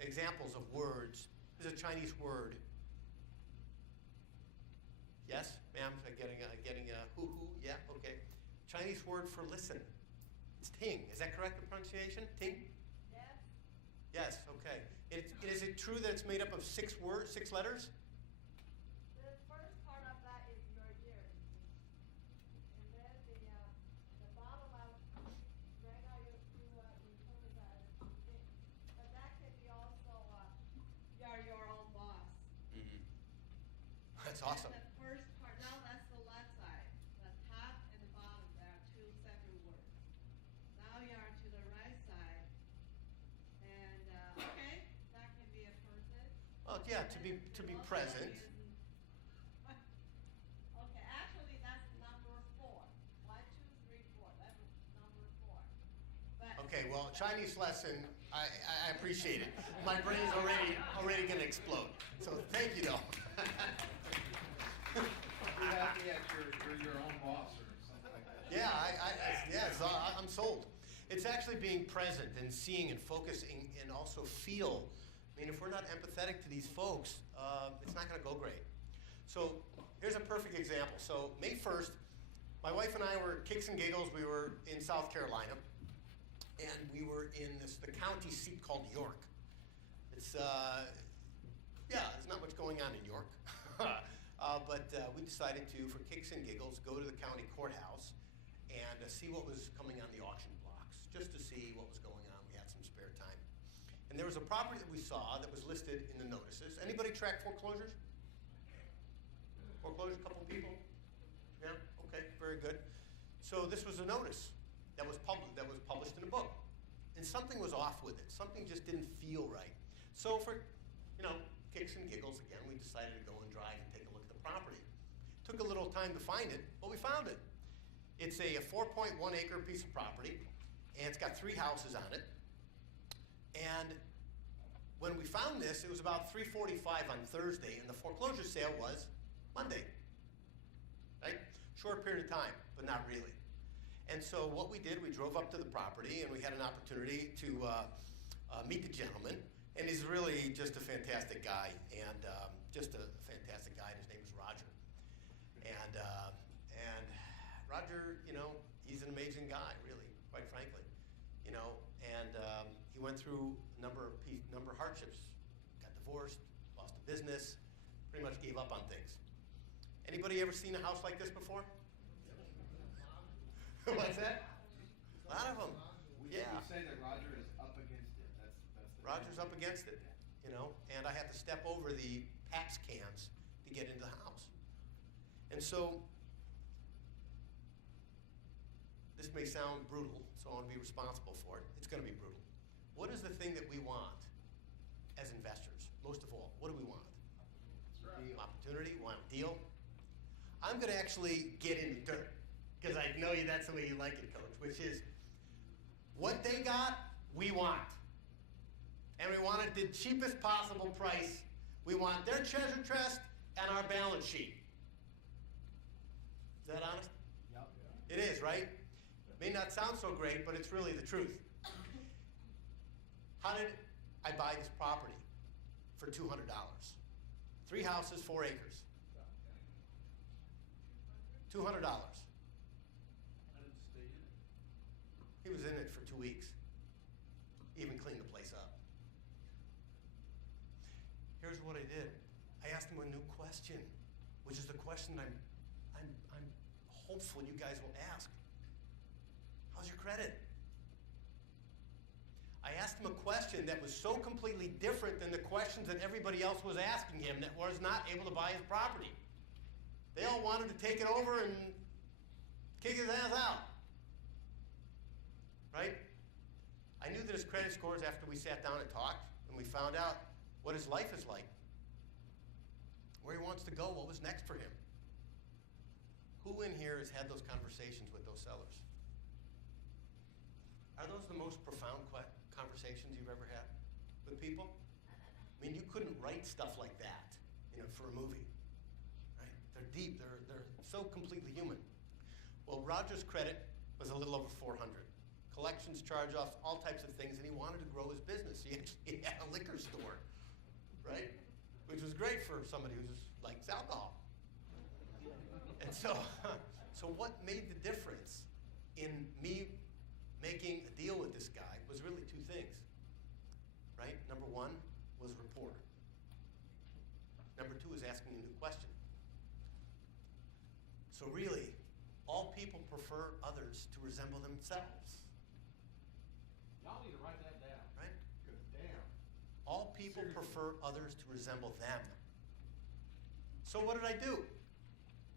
examples of words. There's a Chinese word. Yes, ma'am, getting a hoo-hoo, yeah, okay. Chinese word for listen. It's ting. Is that correct, the pronunciation? Ting? Yes. Yes, okay. Is it true that it's made up of 6 letters? The first part of that is your ear. And then the bottom out, right now you interpret that as two things. But that can be also, you're your own boss. Mm-hmm. That's awesome. And the first part, now that's the left side. The top and the bottom, there are 2 separate words. Now you're to the right side. And, okay, that can be a person. Well, yeah, to be present. Okay, actually that's number 4. 1, 2, 3, 4. That's number 4. But Okay, well, Chinese lesson I appreciate it. My brain's already going to explode. So thank you, though. You're happy that you're your own boss or something like that. Yeah, so I'm sold. It's actually being present and seeing and focusing and also feel. I mean, if we're not empathetic to these folks, it's not going to go great. So here's a perfect example. So May 1st, my wife and I were kicks and giggles. We were in South Carolina, and we were in the county seat called York. It's there's not much going on in York. But we decided to, for kicks and giggles, go to the county courthouse and see what was coming on the auction blocks, just to see what was going on. We had some spare time. And there was a property that we saw that was listed in the notices. Anybody track foreclosures? Foreclosures, a couple people? Yeah, okay, very good. So this was a notice that was published in a book. And something was off with it. Something just didn't feel right. So for, kicks and giggles, again, we decided to go and drive and take a look at the property. Took a little time to find it, but we found it. It's a 4.1 acre piece of property, and it's got 3 houses on it. And when we found this, it was about 3:45 on Thursday, and the foreclosure sale was Monday. Right? Short period of time, but not really. And so what we did, we drove up to the property, and we had an opportunity to meet the gentleman. And he's really just a fantastic guy, and just a fantastic guy. His name is Roger. And Roger, he's an amazing guy, really, quite frankly. And he went through a number of hardships. Got divorced, lost a business, pretty much gave up on things. Anybody ever seen a house like this before? What's that? A lot of them. We say that Roger is up against it. That's Roger's up against it, and I had to step over the PAPS cans to get into the house. And so, this may sound brutal, so I want to be responsible for it. It's going to be brutal. What is the thing that we want as investors, most of all? What do we want? Deal. Opportunity, we want a deal. I'm going to actually get in the dirt, because I know that's the way you like it, Coach, which is what they got, we want. And we want it the cheapest possible price. We want their treasure chest and our balance sheet. Is that honest? Yep. It is, right? May not sound so great, but it's really the truth. How did I buy this property for $200? 3 houses, 4 acres. $200. I didn't stay in it. He was in it for 2 weeks. Even cleaned the place up. Here's what I did. I asked him a new question, which is the question I'm hopeful you guys will ask. How's your credit? I asked him a question that was so completely different than the questions that everybody else was asking him that was not able to buy his property. They all wanted to take it over and kick his ass out. Right? I knew that his credit scores after we sat down and talked, and we found out what his life is like, where he wants to go, what was next for him. Who in here has had those conversations with those sellers? Are those the most profound conversations you've ever had with people? I mean, you couldn't write stuff like that, for a movie, right? They're deep, they're so completely human. Well, Roger's credit was a little over 400. Collections, charge-offs, all types of things, and he wanted to grow his business. He actually had a liquor store, right? Which was great for somebody who likes alcohol. And so what made the difference in me making a deal with this guy was really 2 things, right? Number 1 was rapport. Number 2 is asking a new question. So really, all people prefer others to resemble themselves. Y'all need to write that down. Right? Because damn. All people prefer others to resemble them. So what did I do?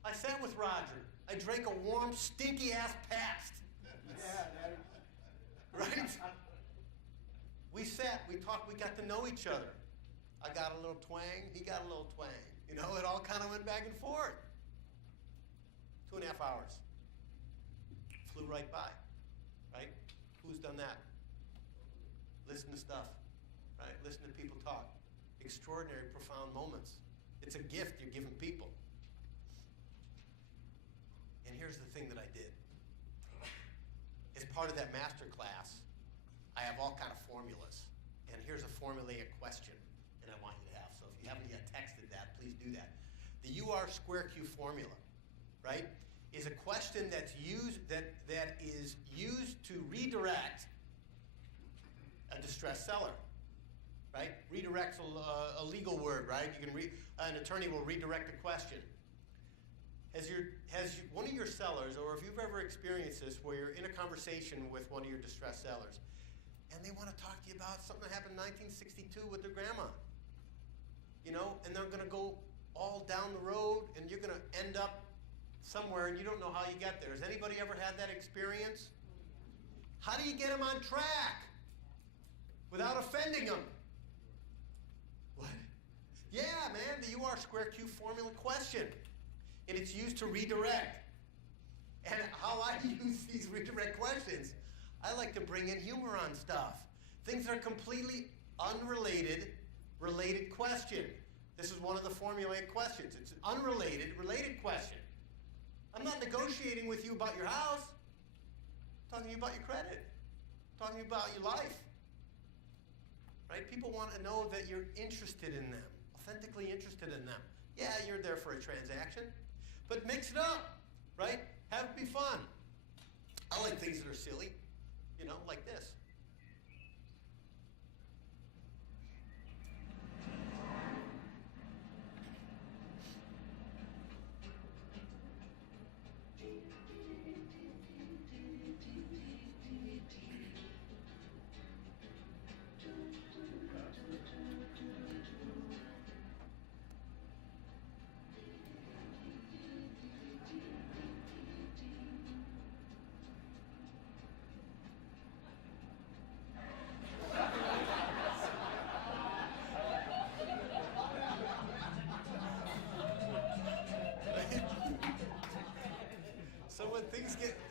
I sat with Roger. I drank a warm, stinky-ass Pabst. Yeah, Daddy. Right? We sat, we talked, we got to know each other. I got a little twang, he got a little twang. It all kind of went back and forth. 2.5 hours. Flew right by, right? Who's done that? listen to stuff, right? Listen to people talk. Extraordinary, profound moments. It's a gift you're giving people. And here's the thing that I did. As part of that master class, I have all kind of formulas. And here's a formulaic question, and I want you to have. So if you haven't yet texted that, please do that. The UR square Q formula, right, is a question that's used that is used to redirect a distressed seller, right? Redirect's a legal word, right? You can an attorney will redirect a question. Has one of your sellers, or if you've ever experienced this, where you're in a conversation with one of your distressed sellers, and they want to talk to you about something that happened in 1962 with their grandma, you know, and they're going to go all down the road, and you're going to end up somewhere, and you don't know how you get there. Has anybody ever had that experience? How do you get them on track without offending them? What? Yeah, man, the UR square Q formula question. And it's used to redirect. And how I use these redirect questions, I like to bring in humor on stuff. Things that are completely unrelated, related question. This is one of the formulaic questions. It's an unrelated, related question. I'm not negotiating with you about your house. I'm talking to you about your credit. I'm talking to you about your life. Right? People want to know that you're interested in them, authentically interested in them. Yeah, you're there for a transaction, but mix it up, right? Have it be fun. I like things that are silly, you know, like this.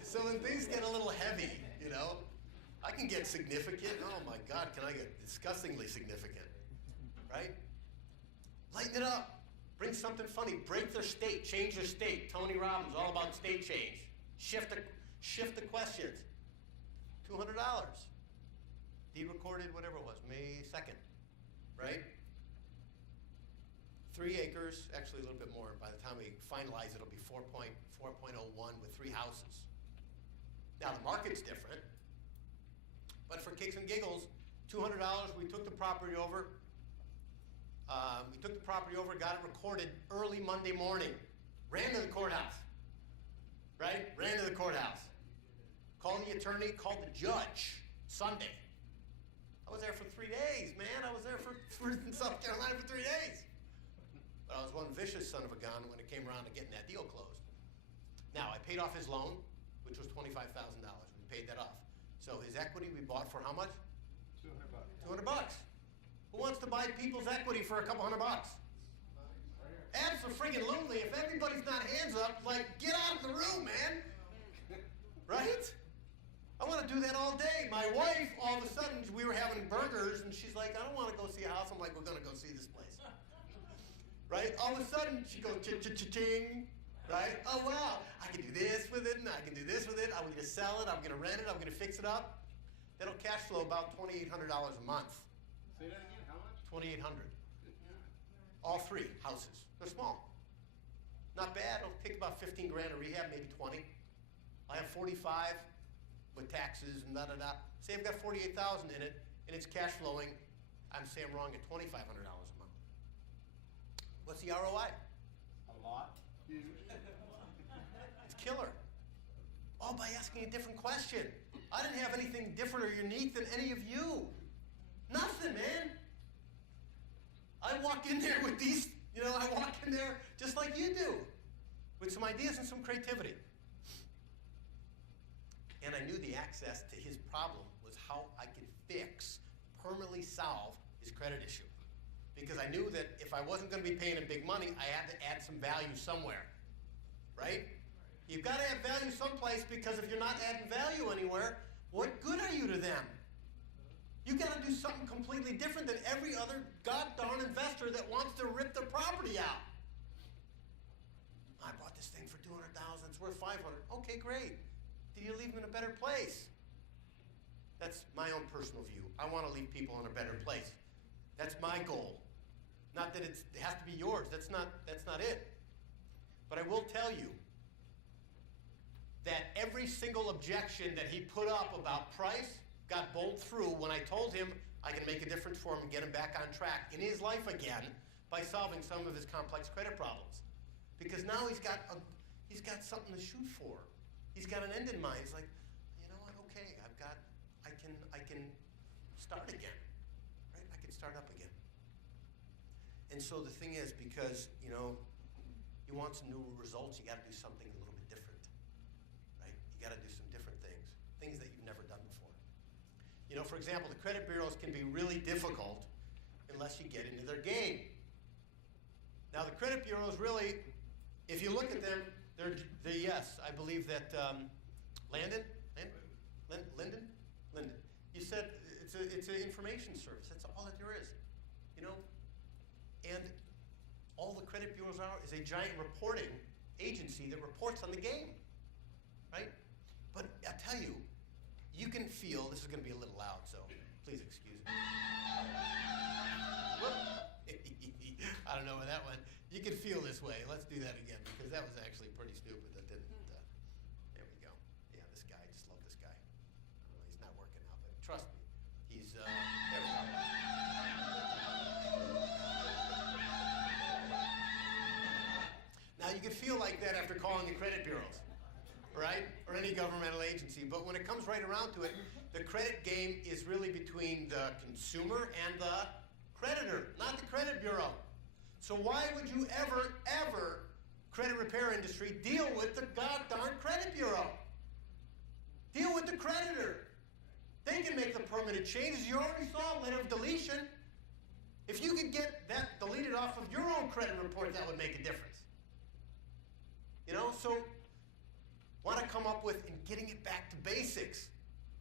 So when things get a little heavy, you know, I can get significant. Oh my God, can I get disgustingly significant, right? Lighten it up. Bring something funny. Break their state. Change their state. Tony Robbins, all about state change. Shift the questions. $200. Deed recorded, whatever it was, May 2nd, right? 3 acres, actually a little bit more. By the time we finalize, it'll be 4.01 with 3 houses. Now the market's different, but for kicks and giggles, $200, we took the property over. Got it recorded early Monday morning. Ran to the courthouse, right? Ran to the courthouse. Called the attorney, called the judge, Sunday. I was there for 3 days, man. I was there for in South Carolina for 3 days. But I was one vicious son of a gun when it came around to getting that deal closed. Now, I paid off his loan, which was $25,000. We paid that off. So his equity we bought for how much? $200. $200. Who wants to buy people's equity for a couple $100? Absolutely. If everybody's not hands up, like, get out of the room, man. Right? I want to do that all day. My wife, all of a sudden, we were having burgers, and she's like, I don't want to go see a house. I'm like, we're going to go see this place. Right? All of a sudden, she goes, cha-cha-cha-ching. Right? Oh, wow. I can do this with it, and I can do this with it. I'm going to sell it. I'm going to rent it. I'm going to fix it up. That'll cash flow about $2,800 a month. Say that again. How much? $2,800. All 3 houses. They're small. Not bad. It'll take about 15 grand a rehab, maybe 20. I have 45 with taxes and da-da-da. Say I've got 48,000 in it, and it's cash flowing, I'm saying I'm wrong, at $2,500 a month. What's the ROI? A lot. Huge. It's killer. All by asking a different question. I didn't have anything different or unique than any of you. Nothing, man. I walk in there with these, I walk in there just like you do, with some ideas and some creativity. And I knew the access to his problem was how I could permanently solve his credit issue. Because I knew that if I wasn't going to be paying him big money, I had to add some value somewhere, right? You've got to add value someplace, because if you're not adding value anywhere, what good are you to them? You got to do something completely different than every other god-darn investor that wants to rip their property out. I bought this thing for $200,000. It's worth $500,000. Okay, great. Did you leave them in a better place? That's my own personal view. I want to leave people in a better place. That's my goal. Not that it has to be yours. That's not it. But I will tell you that every single objection that he put up about price got bowled through when I told him I can make a difference for him and get him back on track in his life again by solving some of his complex credit problems. Because now he's got something to shoot for. He's got an end in mind. He's like, you know what? Okay, I can start again, right? I can start up again. And so the thing is, because you want some new results, you got to do something a little bit different, right? You got to do some different things that you've never done before. For example, the credit bureaus can be really difficult unless you get into their game. Now, the credit bureaus really, if you look at them, they're yes, I believe that Linden. You said it's an information service. That's all that there is, And all the credit bureaus are is a giant reporting agency that reports on the game, right? But I tell you, you can feel, this is going to be a little loud, so please excuse me. I don't know where that went. You can feel this way. Let's do that again, because that was actually pretty stupid. That didn't. There we go. Yeah, this guy. I just love this guy. He's not working out, but trust me, he's. There we go. Now you can feel like that after calling the credit bureaus, right? Or any governmental agency. But when it comes right around to it, the credit game is really between the consumer and the creditor, not the credit bureau. So why would you ever, credit repair industry, deal with the god-darn credit bureau? Deal with the creditor. They can make the permanent changes. You already saw a letter of deletion. If you could get that deleted off of your own credit report, that would make a difference. So want to come up with and getting it back to basics,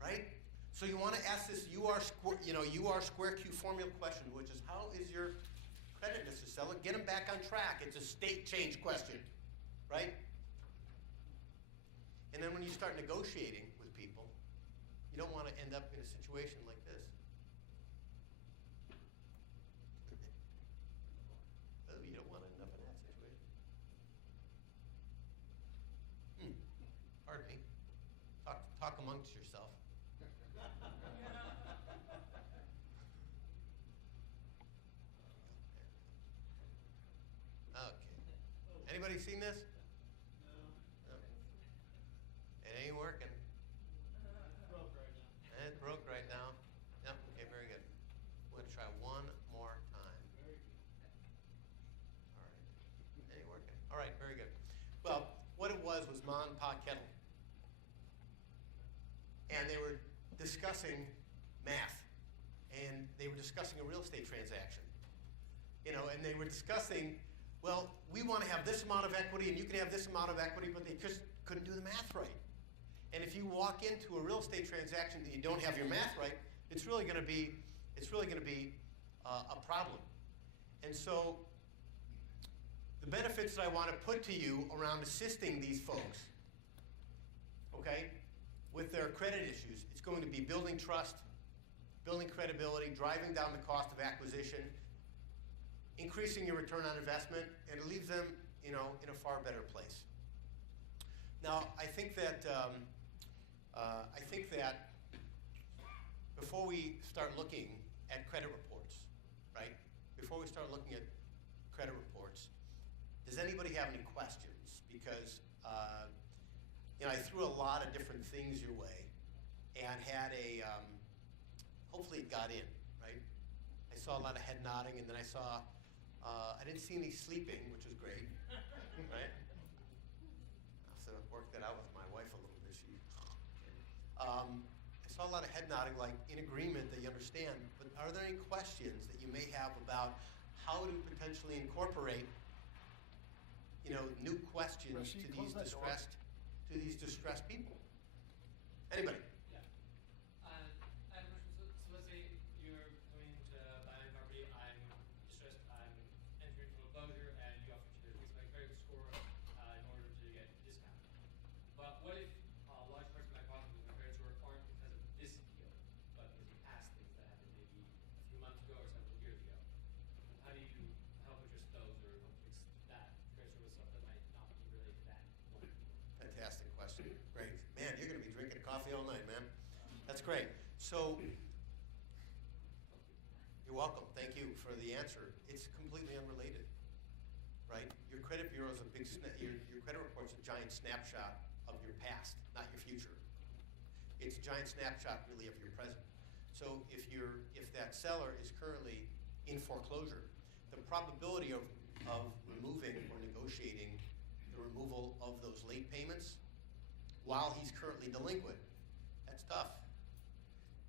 right? So you want to ask this UR square Q formula question, which is how is your credit, Mr. Seller? Get them back on track. It's a state change question, right? And then when you start negotiating with people, you don't want to end up in a situation like this. Oh, you don't want to end up in that situation. Pardon me. Talk amongst yourself. Okay. Anybody seen this? No. It ain't working. It's broke right now. Yep. Okay. Very good. We're gonna try one more time. All right. It ain't working. All right. Very good. Well, what it was Ma and Pa Kettle. And they were discussing math, and they were discussing a real estate transaction, and they were discussing, well, we want to have this amount of equity, and you can have this amount of equity, but they just couldn't do the math right. And if you walk into a real estate transaction and you don't have your math right, it's really going to be a problem. And so, the benefits that I want to put to you around assisting these folks, okay, with their credit issues, it's going to be building trust, building credibility, driving down the cost of acquisition, increasing your return on investment, and it leaves them, in a far better place. Now, I think that before we start looking at credit reports, right? Before we start looking at credit reports, does anybody have any questions? Because I threw a lot of different things your way and had hopefully it got in, right? I saw a lot of head nodding, and then I saw, I didn't see any sleeping, which was great, right? I'll have to work that out with my wife a little bit. I saw a lot of head nodding, like in agreement that you understand, but are there any questions that you may have about how to potentially incorporate, new questions to these distressed people? Anybody? Yeah. I have a question. So let's say That's great. So, you're welcome. Thank you for the answer. It's completely unrelated, right? Your credit bureau is a big, your credit report's a giant snapshot of your past, not your future. It's a giant snapshot, really, of your present. So if that seller is currently in foreclosure, the probability of removing or negotiating the removal of those late payments while he's currently delinquent, that's tough.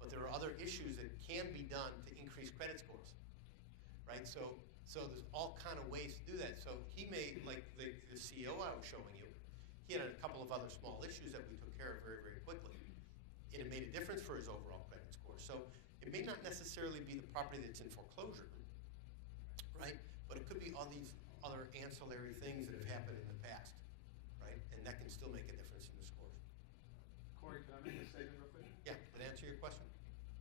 But there are other issues that can be done to increase credit scores, right? So there's all kind of ways to do that. So he may, like the CEO I was showing you, he had a couple of other small issues that we took care of very, very quickly. It made a difference for his overall credit score. So it may not necessarily be the property that's in foreclosure, right? But it could be all these other ancillary things that have happened in the past, right? And that can still make a difference in the scores. Corey, can I make a statement real quick? Yeah, that answer your question?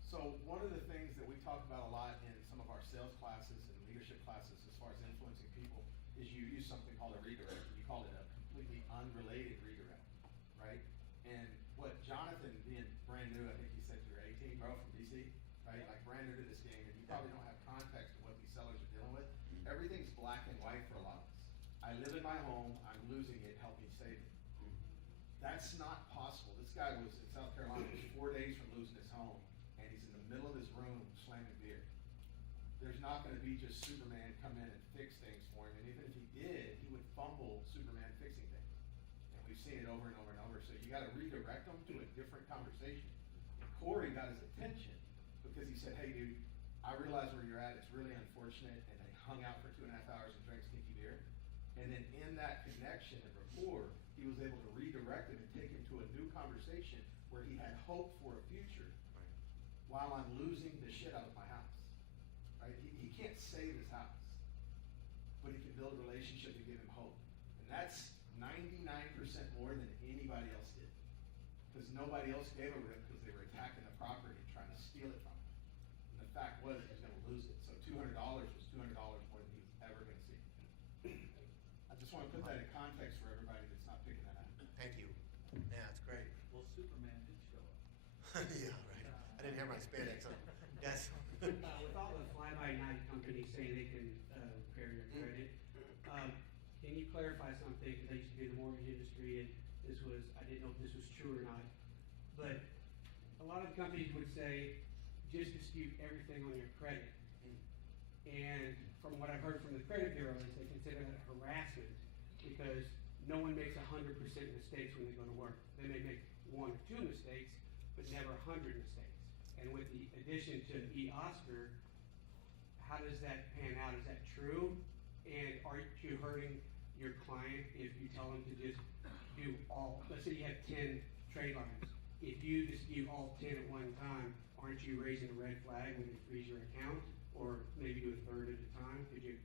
So one of the things that we talk about a lot in some of our sales classes and leadership classes as far as influencing people is you use something called a redirect. You call it a completely unrelated redirect, right? And what Jonathan, being brand new, I think he said you're 18, bro, from DC, right? Like brand new to this game, and you probably don't have context of what these sellers are dealing with. Everything's black and white for a lot of us. I live in my home, I'm losing it, help me save it. That's not possible. This guy was in South Carolina, he was 4 days from losing his home, and he's in the middle of his room slamming beer. There's not going to be just Superman come in and fix things for him, and even if he did, he would fumble Superman fixing things. And we've seen it over and over and over, so you got to redirect him to a different conversation. And Corey got his attention because he said, hey dude, I realize where you're at, it's really unfortunate, and they hung out for 2.5 hours and drank stinky beer. And then in that connection and rapport, he was able to redirect him and take him to a new conversation where he had hope for a future while I'm losing the shit out of my house. Right? He can't save his house, but he can build a relationship to give him hope. And that's 99% more than anybody else did. Because nobody else gave a rip because they were attacking the property and trying to steal it from him. And the fact was he was going to lose it. So $200 was $200 more than he was ever going to see. I just want to put that in context for everybody that's not picking that up. Thank you. Yeah, that's great. Well, Superman did show up. Yeah, right. I didn't have my spandex on. Yes. With all the fly-by-night companies saying they can repair your credit, can you clarify something? Because I used to be in the mortgage industry, and I didn't know if this was true or not. But a lot of companies would say, just dispute everything on your credit. And from what I've heard from the credit bureau is they consider that harassment because no one makes 100% mistakes when they go to work. They may make 1 or 2 mistakes, but never 100 mistakes. And with the addition to eOscar, how does that pan out? Is that true? And aren't you hurting your client if you tell them to just do all, let's say you have 10 trade lines. If you dispute all 10 at one time, aren't you raising a red flag when you freeze your account? Or maybe do a third at a time? Could you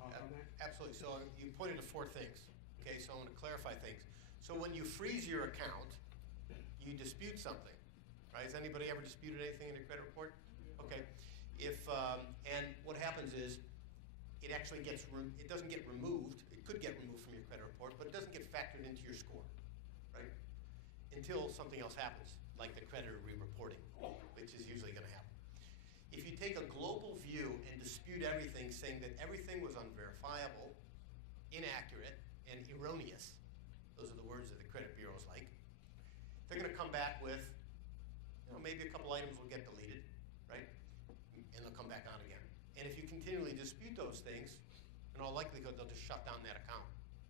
talk on that? Absolutely. So you pointed to 4 things. Okay, so I want to clarify things. So when you freeze your account, you dispute something, right? Has anybody ever disputed anything in a credit report? Okay. And what happens is it actually it doesn't get removed. It could get removed from your credit report, but it doesn't get factored into your score, right? Until something else happens, like the creditor re-reporting, which is usually going to happen. If you take a global view and dispute everything, saying that everything was unverifiable, inaccurate, and erroneous, those are the words that the credit bureaus like, they're going to come back with, maybe a couple items will get deleted, right? And they'll come back on again. And if you continually dispute those things, in all likelihood, they'll just shut down that account.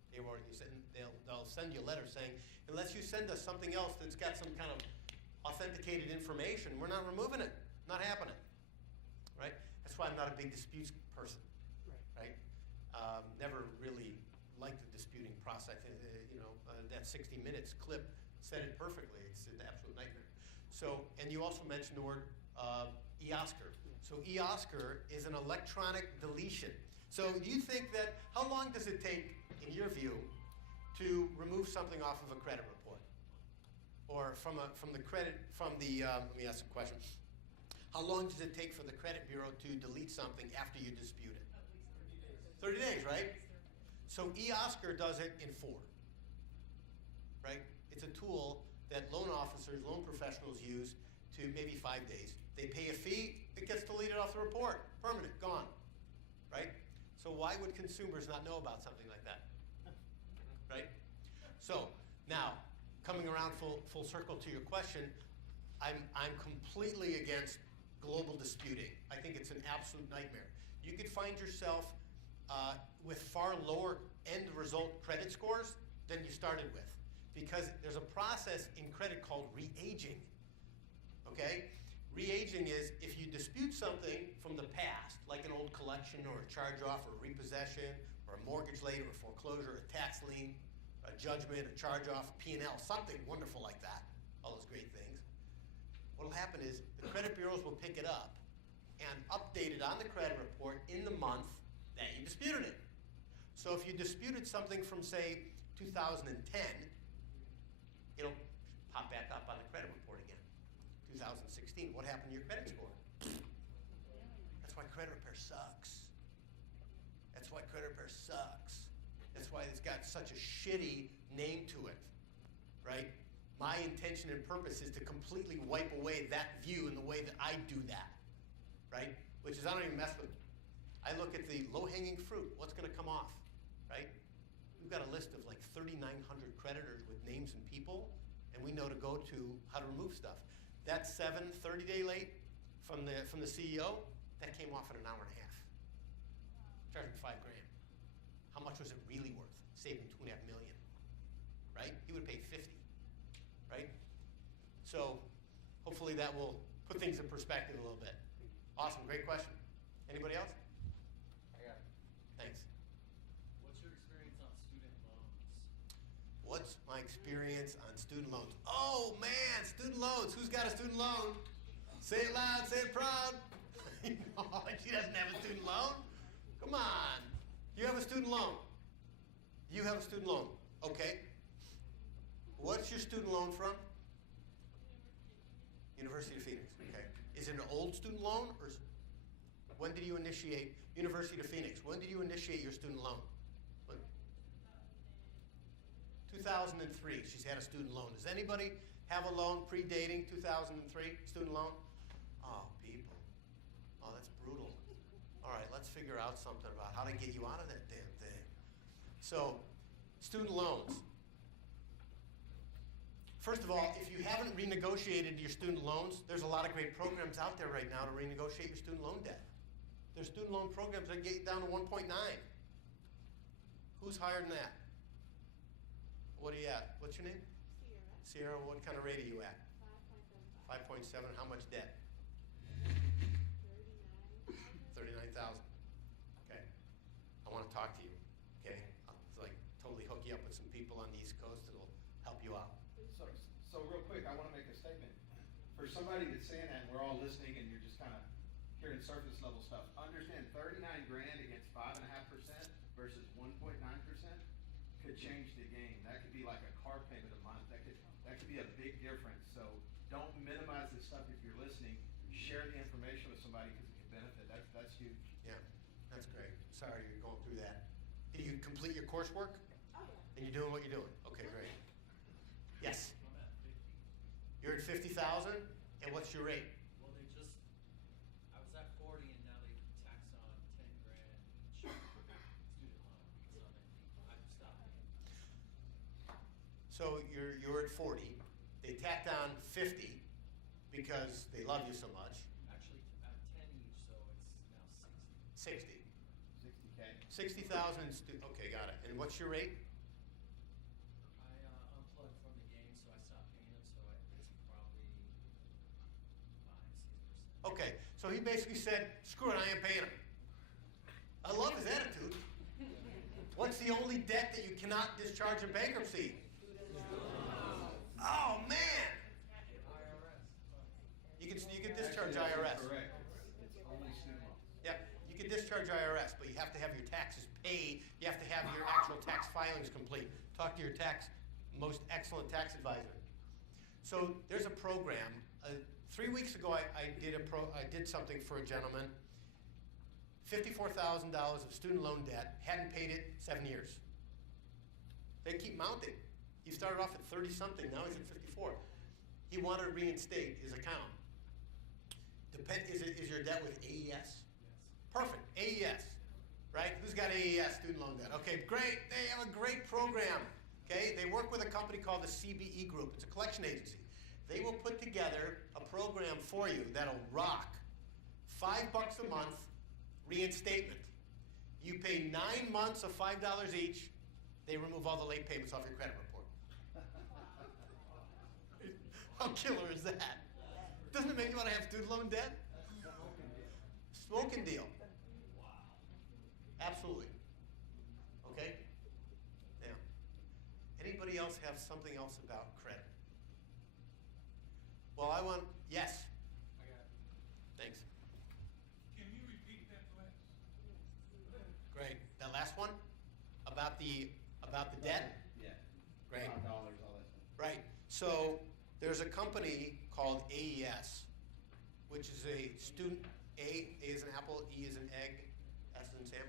They'll send you a letter saying, unless you send us something else that's got some kind of authenticated information, we're not removing it. Not happening. Right? That's why I'm not a big disputes person. Right? Never really liked the disputing process. That 60 Minutes clip said it perfectly. It's an absolute nightmare. So, and you also mentioned the word eOscar. So eOscar is an electronic deletion. So do you think that, how long does it take, in your view, to remove something off of a credit report? Or let me ask a question. How long does it take for the credit bureau to delete something after you dispute it? 30 days, right? So eOscar does it in 4, right? It's a tool that loan officers, loan professionals use to to maybe 5 days. They pay a fee, it gets deleted off the report. Permanent, gone. Right? So why would consumers not know about something like that? Right? So now, coming around full circle to your question, I'm completely against global disputing. I think it's an absolute nightmare. You could find yourself with far lower end result credit scores than you started with, because there's a process in credit called re-aging. Okay? Re-aging is if you dispute something from the past, like an old collection or a charge-off or a repossession or a mortgage late or a foreclosure, a tax lien, a judgment, a charge-off, P&L, something wonderful like that, all those great things. What will happen is the credit bureaus will pick it up and update it on the credit report in the month that you disputed it. So if you disputed something from, say, 2010, it'll pop back up on the credit report again. 2016, what happened to your credit score? That's why credit repair sucks. That's why credit repair sucks. That's why it's got such a shitty name to it, right? My intention and purpose is to completely wipe away that view in the way that I do that, right? Which is I don't even mess with it. I look at the low-hanging fruit. What's going to come off, right? We've got a list of like 3,900 creditors with names and people, and we know to go to how to remove stuff. That 30-day late from the CEO, that came off in an hour and a half. Charged him $5,000. How much was it really worth? Saved him $2.5 million, right? He would pay 50, right? So hopefully that will put things in perspective a little bit. Awesome, great question. Anybody else? I got it. Thanks. What's your experience on student loans? What's my experience on student loans? Oh man, student loans. Who's got a student loan? Say it loud, say it proud. She doesn't have a student loan. Come on. You have a student loan. You have a student loan. Okay. What's your student loan from? University of Phoenix. Okay. Is it an old student loan, or when did you initiate University of Phoenix? When did you initiate your student loan? 2003, she's had a student loan. Does anybody have a loan predating 2003 student loan? Oh, people. Oh, that's brutal. All right, let's figure out something about how to get you out of that damn thing. So, student loans. First of all, if you haven't renegotiated your student loans, there's a lot of great programs out there right now to renegotiate your student loan debt. There's student loan programs that get you down to 1.9. Who's higher than that? What are you at? What's your name? Sierra. Sierra, what kind of rate are you at? 5.7. How much debt? 39,000. Okay. I want to talk to you. Okay. I'll like totally hook you up with some people on the East Coast that'll help you out. So real quick, I want to make a statement. For somebody that's saying that, and we're all listening, and you're just kind of hearing surface level stuff. Understand, $39,000 against 5.5% versus 1.9% could change the game. That could be like a car payment a month. That could be a big difference. So don't minimize this stuff if you're listening. Share the information with somebody because it can benefit. That's huge. Yeah, that's great. Sorry you're going through that. Did you complete your coursework? Oh, yeah. And you're doing what you're doing? Okay, great. Yes. I'm at 50. You're at 50,000, and what's your rate? Well, I was at 40, and now they tax on $10,000 each student loan. So I've stopped paying. So you're at 40. They tacked on 50 because they love you so much. Actually, at 10 each, so it's now 60. 60. 60K. 60,000. Okay, got it. And what's your rate? I unplugged from the game, so I stopped paying them. So it's probably 5-6%. Okay, so he basically said, screw it, I ain't paying him. I love his attitude. What's the only debt that you cannot discharge in bankruptcy? Oh, man! You can discharge IRS. Correct. It's only student loans. Yep, you can discharge IRS, but you have to have your taxes paid. You have to have your actual tax filings complete. Talk to your most excellent tax advisor. So there's a program. 3 weeks ago, I did something for a gentleman. $54,000 of student loan debt, hadn't paid it 7 years. They keep mounting. He started off at 30-something, now he's at 54. He wanted to reinstate his account. Is your debt with AES? Yes. Perfect, AES, right? Who's got AES, student loan debt? Okay, great, they have a great program, okay? They work with a company called the CBE Group. It's a collection agency. They will put together a program for you that'll rock. $5 a month, reinstatement. You pay 9 months of $5 each, they remove all the late payments off your credit report. How killer is that? Doesn't it make you want to have student loan debt? Smoking deal. Absolutely. Okay? Now, anybody else have something else about credit? Well, yes. I got it. Thanks. Can you repeat that last? Great. That last one? About the debt? Yeah. Great. Dollars, all that stuff. Right. So there's a company called AES, which is a student. A is an apple, E is an egg, S is in Sam.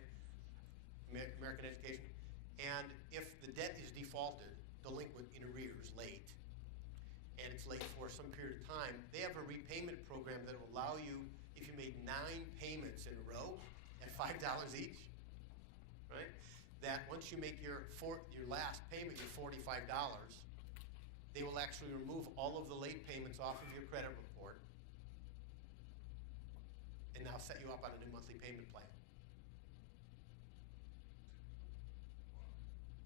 American Education. And if the debt is defaulted, delinquent, in arrears, late, and it's late for some period of time, they have a repayment program that will allow you, if you made 9 payments in a row at $5 each, right? That once you make your last payment, your $45, they will actually remove all of the late payments off of your credit report and now set you up on a new monthly payment plan.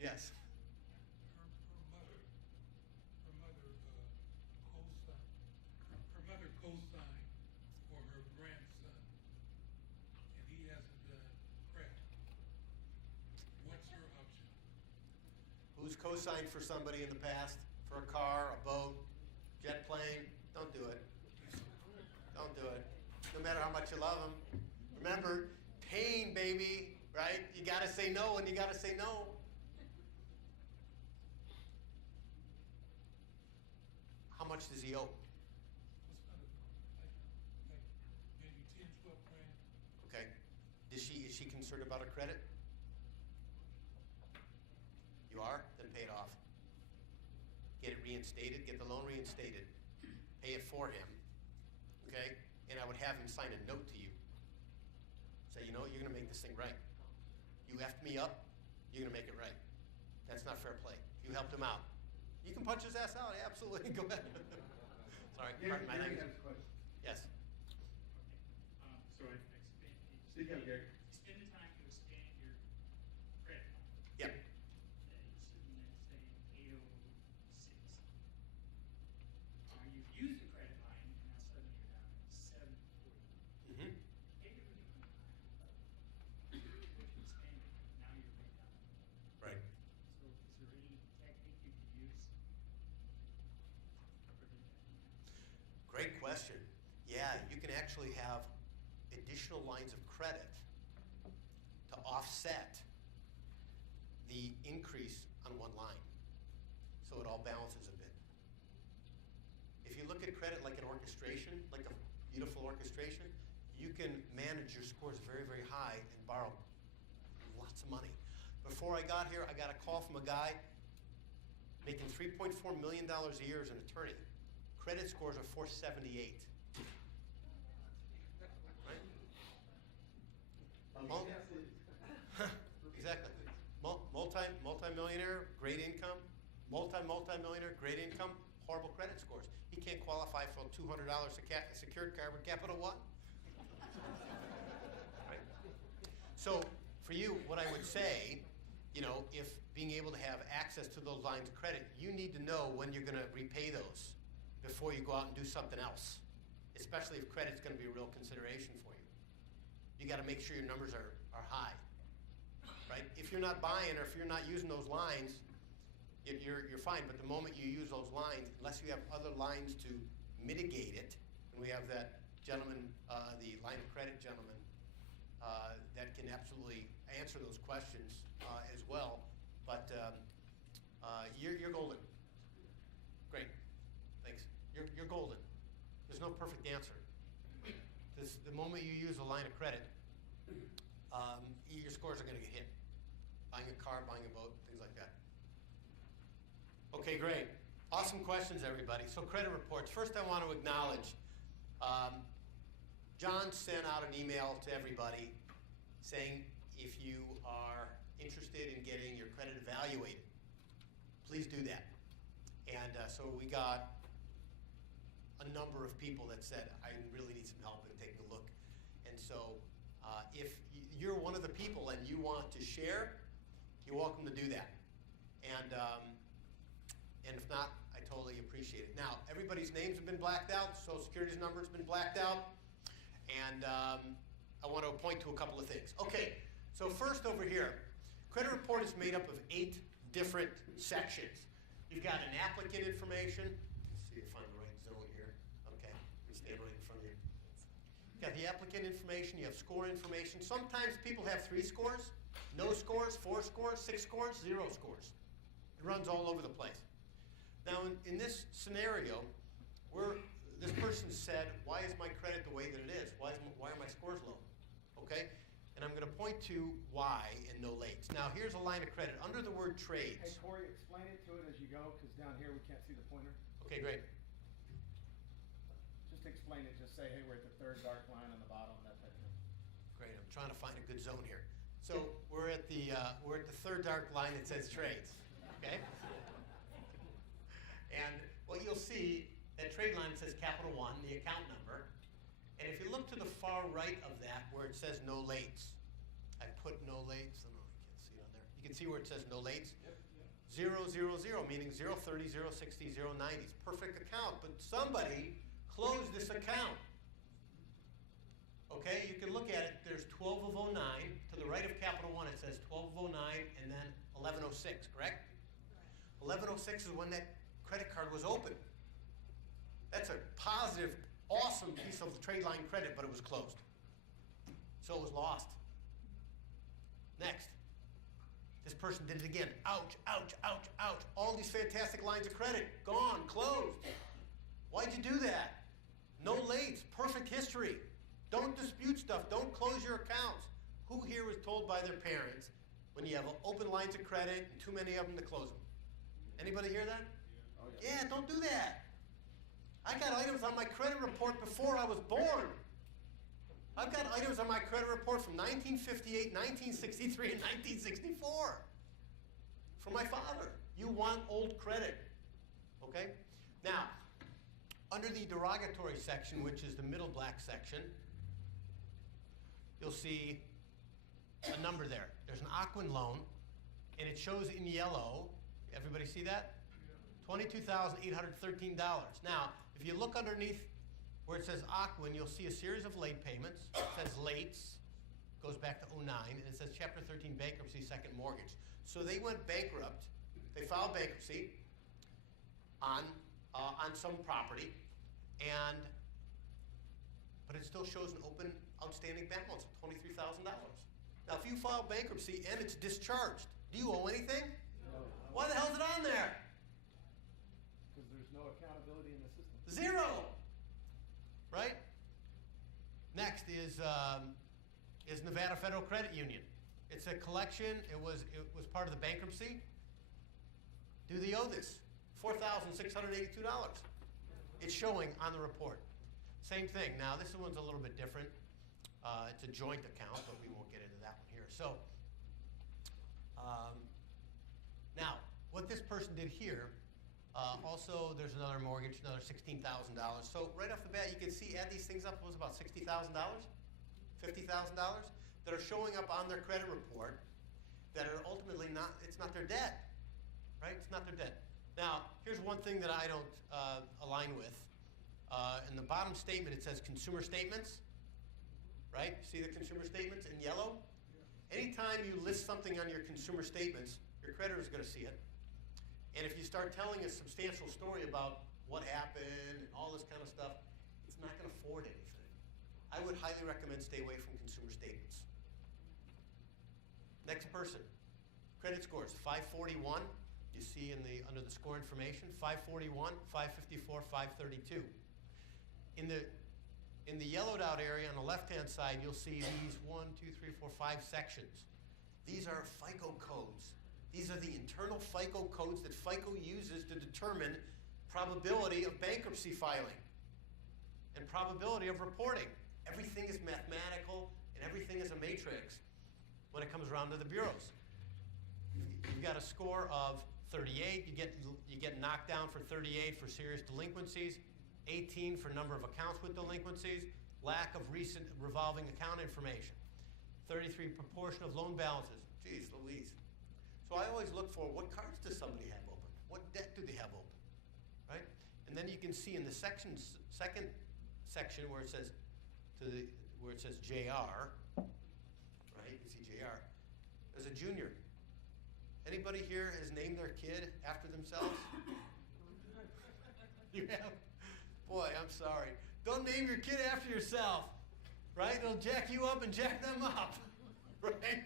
Yes. Her mother co-signed for her grandson, and he hasn't done credit. What's her option? Who's co-signed for somebody in the past? For a car, a boat, jet plane? Don't do it. Don't do it. No matter how much you love them. Remember, pain, baby, right? You gotta say no when you gotta say no. How much does he owe? Maybe 10, 12 grand. Okay. Is she concerned about her credit? You are? Then pay it off. Get it reinstated, get the loan reinstated. Pay it for him. Okay? And I would have him sign a note to you. Say, you know, you're gonna make this thing right. You effed me up, you're gonna make it right. That's not fair play. You helped him out. You can punch his ass out, absolutely. Go ahead. Sorry, pardon my language. Yes. So I expand. Speak up, Gary. Spend the time to expand your credit line. Yep. You're sitting at saying 806. You've used the credit line, and now suddenly you're down at 740. Mm-hmm. Hey, you're really coming high. What you expanded, now you're way down. Right. So is there any technique you can use? Great question. Yeah, you can actually have additional lines of credit to offset the increase on one line. So it all balances a bit. If you look at credit like an orchestration, like a beautiful orchestration, you can manage your scores very, very high and borrow lots of money. Before I got here, I got a call from a guy making $3.4 million a year as an attorney. Credit scores are 478. Right? Exactly. Multi-millionaire, great income. Multi-millionaire, great income, horrible credit scores. He can't qualify for $200 secured card with Capital One. Right? So for you, what I would say, you know, if being able to have access to those lines of credit, you need to know when you're going to repay those before you go out and do something else, especially if credit's going to be a real consideration for you. You got to make sure your numbers are high, right? If you're not buying or if you're not using those lines, you're fine. But the moment you use those lines, unless you have other lines to mitigate it, and we have that gentleman, the line of credit gentleman, that can absolutely answer those questions as well. But you're golden. Great. Thanks. You're golden. There's no perfect answer. The moment you use a line of credit, your scores are going to get hit. Buying a car, buying a boat, things like that. Okay, great. Awesome questions, everybody. So credit reports. First, I want to acknowledge John sent out an email to everybody saying if you are interested in getting your credit evaluated, please do that. And so we got a number of people that said, I really need some help in taking a look. And so if you're one of the people and you want to share, you're welcome to do that. And if not, I totally appreciate it. Now, everybody's names have been blacked out, Social Security's number's been blacked out, and I want to point to a couple of things. Okay, so first over here, credit report is made up of 8 different sections. You've got an applicant information. Let's see if I'm the right zone here. Okay, let me stand right in front of you. You've got the applicant information, you have score information. Sometimes people have 3 scores, no scores, 4 scores, 6 scores, 0 scores. It runs all over the place. Now, in this scenario, this person said, why is my credit the way that it is? Why are my scores low? Okay? And I'm going to point to why and no lates. Now, here's a line of credit. Under the word trades. Hey, Corey, explain it to it as you go, because down here we can't see the pointer. Okay, great. Just explain it. Just say, hey, we're at the 3rd dark line on the bottom, that type of thing. Great. I'm trying to find a good zone here. So we're at the 3rd dark line that says trades. Okay? And what you'll see, that trade line says Capital One, the account number. And if you look to the far right of that where it says no lates, I put no lates. I don't know, I can't see it on there. You can see where it says no lates. Yep. 000, meaning 030, 060, 090. It's perfect account, but somebody closed this account. Okay, you can look at it. There's 12 of 09. To the right of Capital One, it says 12 of 09 and then 1106, correct? 1106 is when that credit card was open. That's a positive, awesome piece of trade line credit, but it was closed. So it was lost. Next. This person did it again. Ouch, ouch, ouch, ouch. All these fantastic lines of credit, gone, closed. Why'd you do that? No lates, perfect history. Don't dispute stuff. Don't close your accounts. Who here was told by their parents when you have open lines of credit and too many of them to close them? Anybody hear that? Oh, yeah. Yeah, don't do that. I got items on my credit report before I was born. I've got items on my credit report from 1958, 1963, and 1964. From my father. You want old credit. Okay? Now, under the derogatory section, which is the middle black section, you'll see a number there. There's an Ocwen loan, and it shows in yellow. Everybody see that? $22,813. Now, if you look underneath where it says Ocwen, you'll see a series of late payments. It says lates, goes back to 09, and it says Chapter 13 bankruptcy, second mortgage. So they went bankrupt. They filed bankruptcy on some property, but it still shows an open outstanding balance of $23,000. Now, if you file bankruptcy and it's discharged, do you owe anything? No. Why the hell is it on there? Because there's no accountability in the system. 0. Right? Next is Nevada Federal Credit Union. It's a collection. It was part of the bankruptcy. Do they owe this? $4,682. It's showing on the report. Same thing. Now, this one's a little bit different. It's a joint account, but we won't get into that one here. So, now, what this person did here, also there's another mortgage, another $16,000. So right off the bat, you can see, add these things up, it was about $60,000, $50,000 that are showing up on their credit report that are ultimately not, it's not their debt, right? It's not their debt. Now, here's one thing that I don't align with. In the bottom statement, it says consumer statements, right? See the consumer statements in yellow? Anytime you list something on your consumer statements, your creditor is going to see it. And if you start telling a substantial story about what happened and all this kind of stuff, it's not going to forward anything. I would highly recommend stay away from consumer statements. Next person. Credit scores, 541. You see under the score information, 541, 554, 532. In the yellowed out area on the left-hand side, you'll see these 1, 2, 3, 4, 5 sections. These are FICO codes. These are the internal FICO codes that FICO uses to determine probability of bankruptcy filing and probability of reporting. Everything is mathematical and everything is a matrix when it comes around to the bureaus. You've got a score of 38, you get knocked down for 38 for serious delinquencies, 18 for number of accounts with delinquencies, lack of recent revolving account information, 33 proportion of loan balances. Geez Louise. So I always look for what cards does somebody have open? What debt do they have open? Right? And then you can see in the second section where it says JR, right? You can see JR. There's a junior. Anybody here has named their kid after themselves? You have? Boy, I'm sorry. Don't name your kid after yourself, right? It'll jack you up and jack them up, right?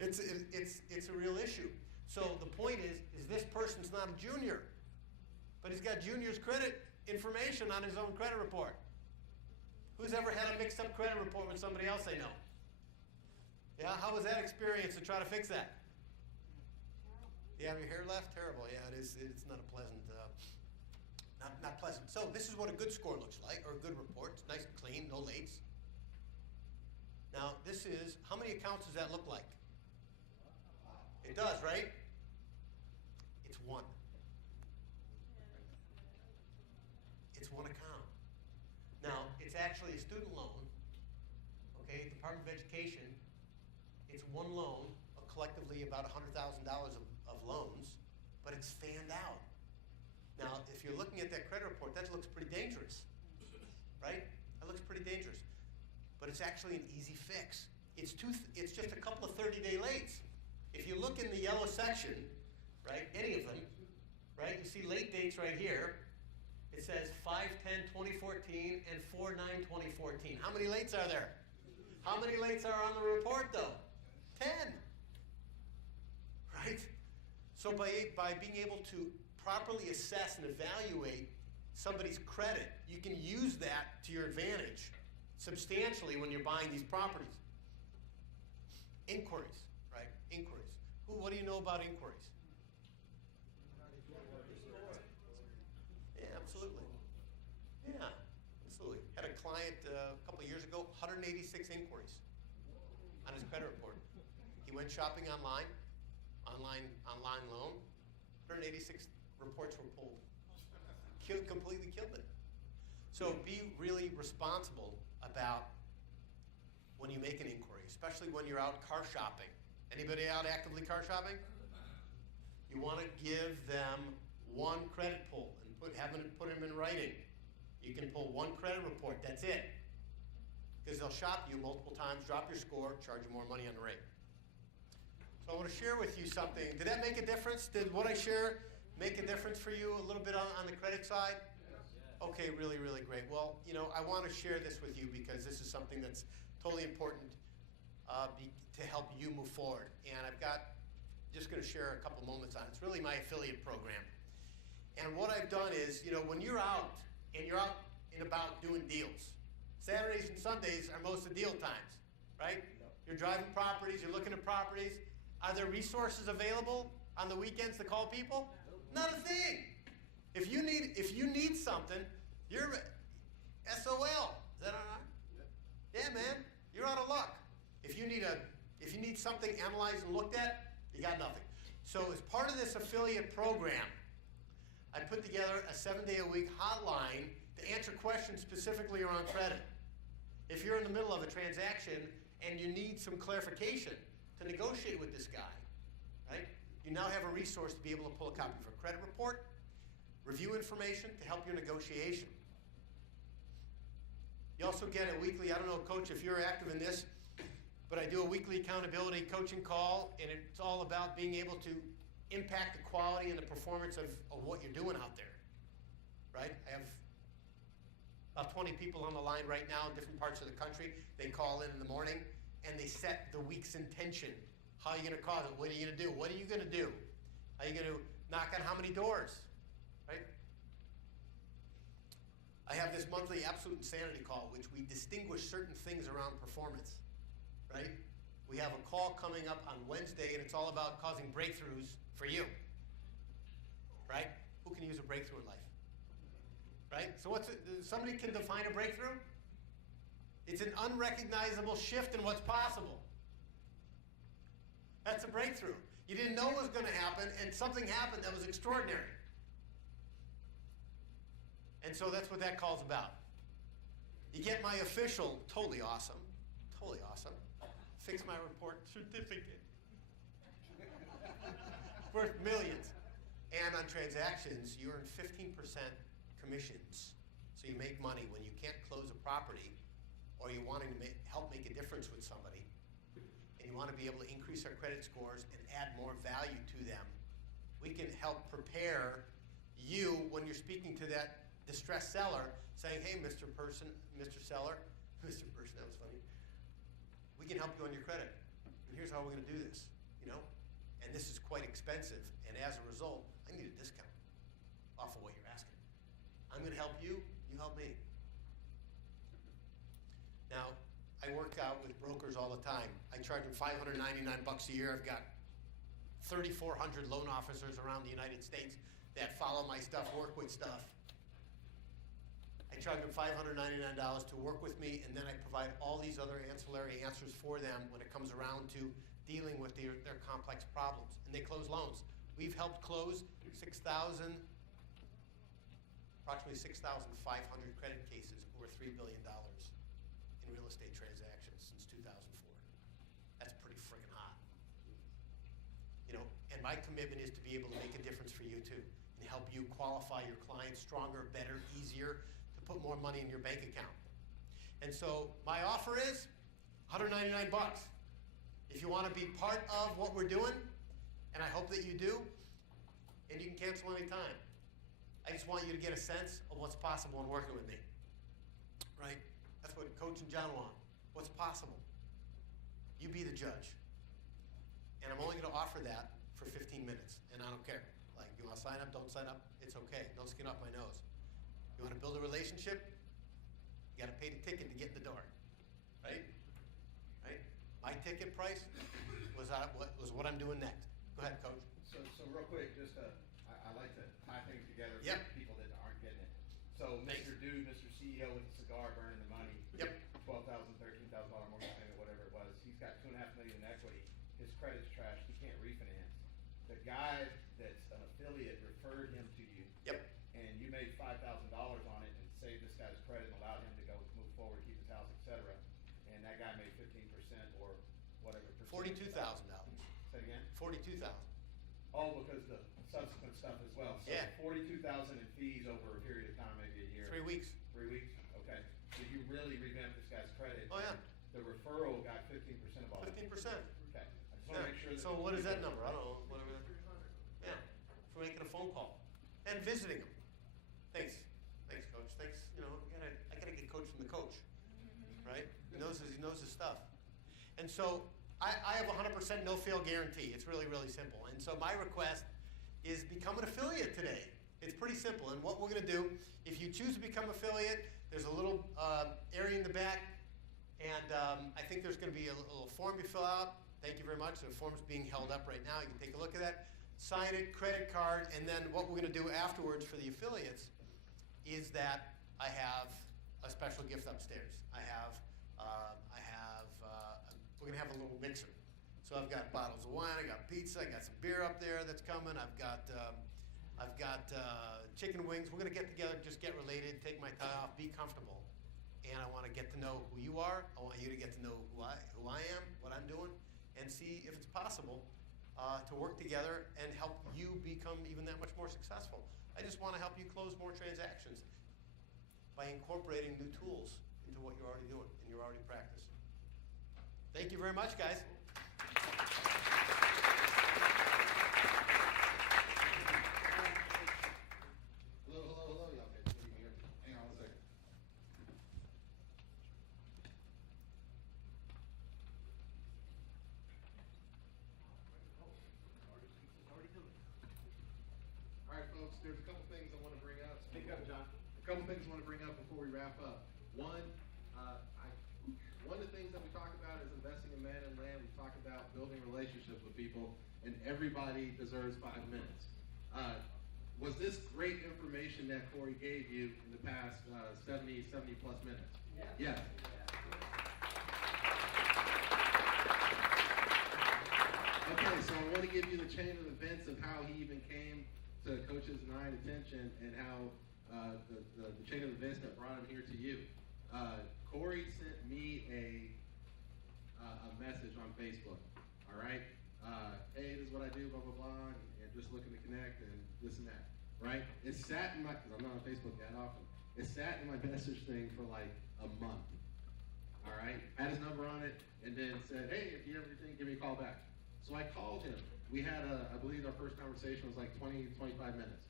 It's a real issue. So the point is this person's not a junior, but he's got junior's credit information on his own credit report. Who's ever had a mixed up credit report with somebody else they know? Yeah, how was that experience to try to fix that? You have your hair left? Terrible. Yeah, it is. It's not a pleasant, not pleasant. So this is what a good score looks like, or a good report. It's nice and clean, no lates. Now this is, how many accounts does that look like? It does, right? It's one. It's one account. Now, it's actually a student loan, okay, Department of Education. It's one loan, collectively about $100,000 of loans, but it's fanned out. Now, if you're looking at that credit report, that looks pretty dangerous, right? That looks pretty dangerous. But it's actually an easy fix. It's just a couple of 30-day lates. If you look in the yellow section, right, any of them, right, you see late dates right here. It says 5/10/2014 and 4/9/2014. How many lates are there? How many lates are on the report, though? 10. Right? So by being able to properly assess and evaluate somebody's credit, you can use that to your advantage substantially when you're buying these properties. Inquiries, right? Inquiries. What do you know about inquiries? Yeah, absolutely. Yeah, absolutely. Had a client a couple of years ago, 186 inquiries on his credit report. He went shopping online loan, 186 reports were pulled. Completely killed it. So be really responsible about when you make an inquiry, especially when you're out car shopping. Anybody out actively car shopping? You want to give them one credit pull and put them in writing. You can pull one credit report, that's it. Because they'll shop you multiple times, drop your score, charge you more money on the rate. So I want to share with you something. Did that make a difference? Did what I share make a difference for you a little bit on the credit side? Okay, really, really great. Well, I want to share this with you because this is something that's totally important to help you move forward. And I've got, just going to share a couple moments on it. It's really my affiliate program. And what I've done is, when you're out and you're out and about doing deals, Saturdays and Sundays are most of deal times, right? You're driving properties, you're looking at properties. Are there resources available on the weekends to call people? Not a thing. If you need something, you're SOL. Is that all right? Yeah, man. You're out of luck. If you need something analyzed and looked at, you got nothing. So as part of this affiliate program, I put together a 7-day-a-week hotline to answer questions specifically around credit. If you're in the middle of a transaction and you need some clarification to negotiate with this guy, right? You now have a resource to be able to pull a copy of a credit report, review information to help your negotiation. You also get a weekly, I don't know, Coach, if you're active in this, but I do a weekly accountability coaching call, and it's all about being able to impact the quality and the performance of what you're doing out there, right? I have about 20 people on the line right now in different parts of the country. They call in the morning, and they set the week's intention. How are you going to cause it? What are you going to do? What are you going to do? Are you going to knock on how many doors, right? I have this monthly Absolute Insanity call, which we distinguish certain things around performance, right? We have a call coming up on Wednesday, and it's all about causing breakthroughs for you, right? Who can use a breakthrough in life, right? So somebody can define a breakthrough? It's an unrecognizable shift in what's possible. That's a breakthrough. You didn't know it was going to happen, and something happened that was extraordinary. And so that's what that call's about. You get my official, totally awesome, fix my report certificate. Worth millions. And on transactions, you earn 15% commissions. So you make money when you can't close a property, or you're wanting to help make a difference with somebody, and you want to be able to increase their credit scores and add more value to them. We can help prepare you when you're speaking to that distressed seller, saying, hey, Mr. Person, Mr. Seller, Mr. Person, that was funny. We can help you on your credit. And here's how we're going to do this, you know? And this is quite expensive. And as a result, I need a discount off of what you're asking. I'm going to help you, you help me. Now, I work out with brokers all the time. I charge them $599 a year. I've got 3,400 loan officers around the United States that follow my stuff, work with stuff. I charge them $599 to work with me, and then I provide all these other ancillary answers for them when it comes around to dealing with their complex problems. And they close loans. We've helped close approximately 6,500 credit cases, over $3 billion in real estate transactions since 2004. That's pretty friggin' hot. You know, and my commitment is to be able to make a difference for you too, and help you qualify your clients stronger, better, easier, to put more money in your bank account. And so my offer is $199. If you want to be part of what we're doing, and I hope that you do, and you can cancel anytime. I just want you to get a sense of what's possible in working with me, right? That's what Coach and John want. What's possible? You be the judge. And I'm only going to offer that for 15 minutes, and I don't care. Like, you want to sign up, don't sign up, it's okay. No skin off my nose. You want to build a relationship? You got to pay the ticket to get in the door, right? Right? My ticket price was what I'm doing next. Go ahead, Coach. So real quick, just I like to tie things together for Yep. people that aren't getting it. So Mr. Dude, Mr. CEO with the cigar burning the money. Yep. $12,000, $13,000 mortgage payment, whatever it was. He's got $2.5 million in equity. His credit's trashed. He can't refinance. The guy that's an affiliate referred him to you. Yep. And you made $5,000 on it and saved this guy's credit and allowed him to go move forward, keep his house, etc. And that guy made 15% or whatever percent. $42,000. Say it again? $42,000. Oh, because the subsequent stuff as well. So Yeah. $42,000 in fees over a period of time, maybe a year. 3 weeks. 3 weeks? Okay. Did you really revamp this guy's credit? Oh, yeah. The referral got 15% of all. 15%. Okay. I just want to make sure that. So what is that number? I don't know. Whatever. Yeah. For making a phone call and visiting them. Thanks, Coach. Thanks. You know, I gotta get Coach from the coach, right? He knows his stuff. And so I have 100% no-fail guarantee. It's really, really simple. And so my request is become an affiliate today. It's pretty simple. And what we're going to do, if you choose to become affiliate, there's a little area in the back, and I think there's going to be a little form you fill out. Thank you very much. The form's being held up right now. You can take a look at that. Sign it, credit card, and then what we're going to do afterwards for the affiliates is that I have a special gift upstairs. We're going to have a little mixer. So I've got bottles of wine, I got pizza, I got some beer up there that's coming. I've got chicken wings. We're going to get together, just get related, take my tie off, be comfortable. And I want to get to know who you are. I want you to get to know who I am, what I'm doing, and see if it's possible to work together and help you become even that much more successful. I just want to help you close more transactions by incorporating new tools into what you're already doing and you're already practicing. Thank you very much, guys. Hello, y'all. Okay, so you can hear me. Hang on one second. All right, folks, there's a couple things I want to bring up. Speak up, John. A couple things I want to bring up before we wrap up. One of the things that we talk about is investing in man and land. We talk about building relationships with people, and everybody deserves 5 minutes. Was this great information that Corey gave you in the past 70 plus minutes? Yes. to give you the chain of events of how he even came to Coach's 9 attention and how the chain of events that brought him here to you. Corey sent me a message on Facebook. All right, hey, this is what I do, blah blah blah, and just looking to connect and this and that. Right? It sat in my, because I'm not on Facebook that often. It sat in my message thing for like a month. All right, had his number on it, and then said, hey, if you ever think, give me a call back. So I called him. We had I believe our first conversation was like 20, 25 minutes.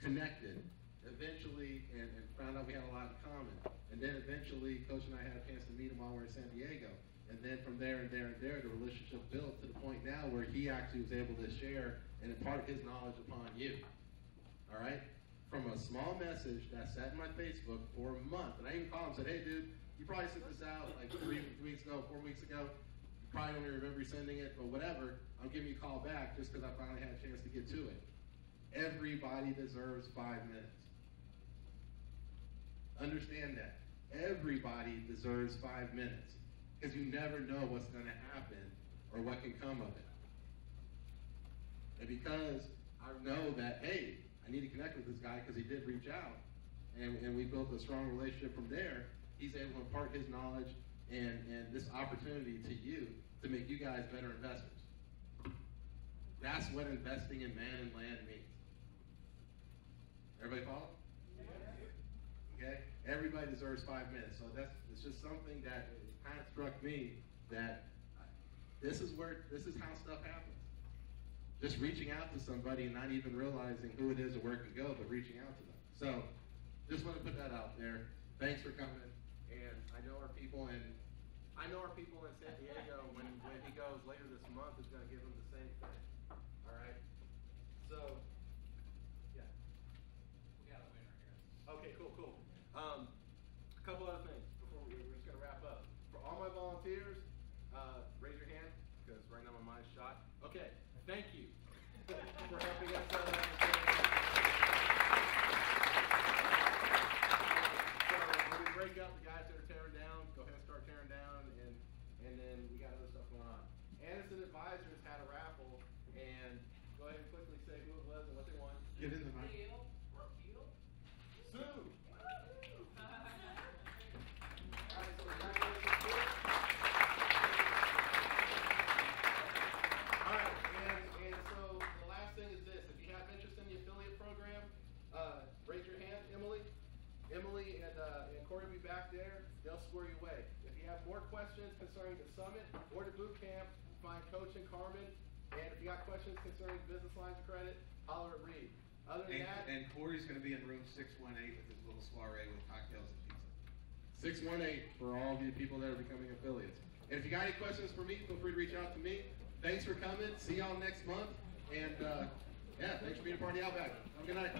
Connected, eventually, and found out we had a lot in common. And then eventually, Coach and I had a chance to meet him while we were in San Diego. And then from there and there and there, the relationship built to the point now where he actually was able to share and impart his knowledge upon you. All right? From a small message that sat in my Facebook for a month. And I even called him and said, hey, dude, you probably sent this out like 3 weeks ago, 4 weeks ago. You probably don't even remember sending it, but whatever. I'm giving you a call back just because I finally had a chance to get to it. Everybody deserves 5 minutes. Understand that. Everybody deserves 5 minutes. Because you never know what's going to happen or what can come of it. And because I know that, hey, I need to connect with this guy because he did reach out, and we built a strong relationship from there, he's able to impart his knowledge and this opportunity to you to make you guys better investors. That's what investing in man and land means. Everybody follow? Okay? Everybody deserves 5 minutes. So it's just something that kind of struck me that this is how stuff happens. Just reaching out to somebody and not even realizing who it is or where it could go, but reaching out to them. So just want to put that out there. Thanks for coming. And I know our people in San Diego, when he goes later this month, is going to give him the same thing. All right? So, yeah. We got a winner here. Okay, cool. A couple other things before we're just going to wrap up. For all my volunteers, raise your hand, because right now my mind's shot. Okay, thank you for helping us. So when we break up the guys that are tearing down, go ahead and start tearing down, and then we got other stuff going on. Anderson Advisors had a raffle, and go ahead and quickly say who it was and what they won. Get in the mic. Sue! Raise your hand, Emily. Emily and Corey will be back there. They'll square you away. If you have more questions concerning the summit or the boot camp, find Coach and Carmen. And if you got questions concerning business lines of credit, holler at Reed. Other than that, and Corey's going to be in room 618 with his little soiree with cocktails and pizza. 618 for all of you people that are becoming affiliates. And if you got any questions for me, feel free to reach out to me. Thanks for coming. See y'all next month. And yeah, thanks for being a part of the Outback. Have a good night.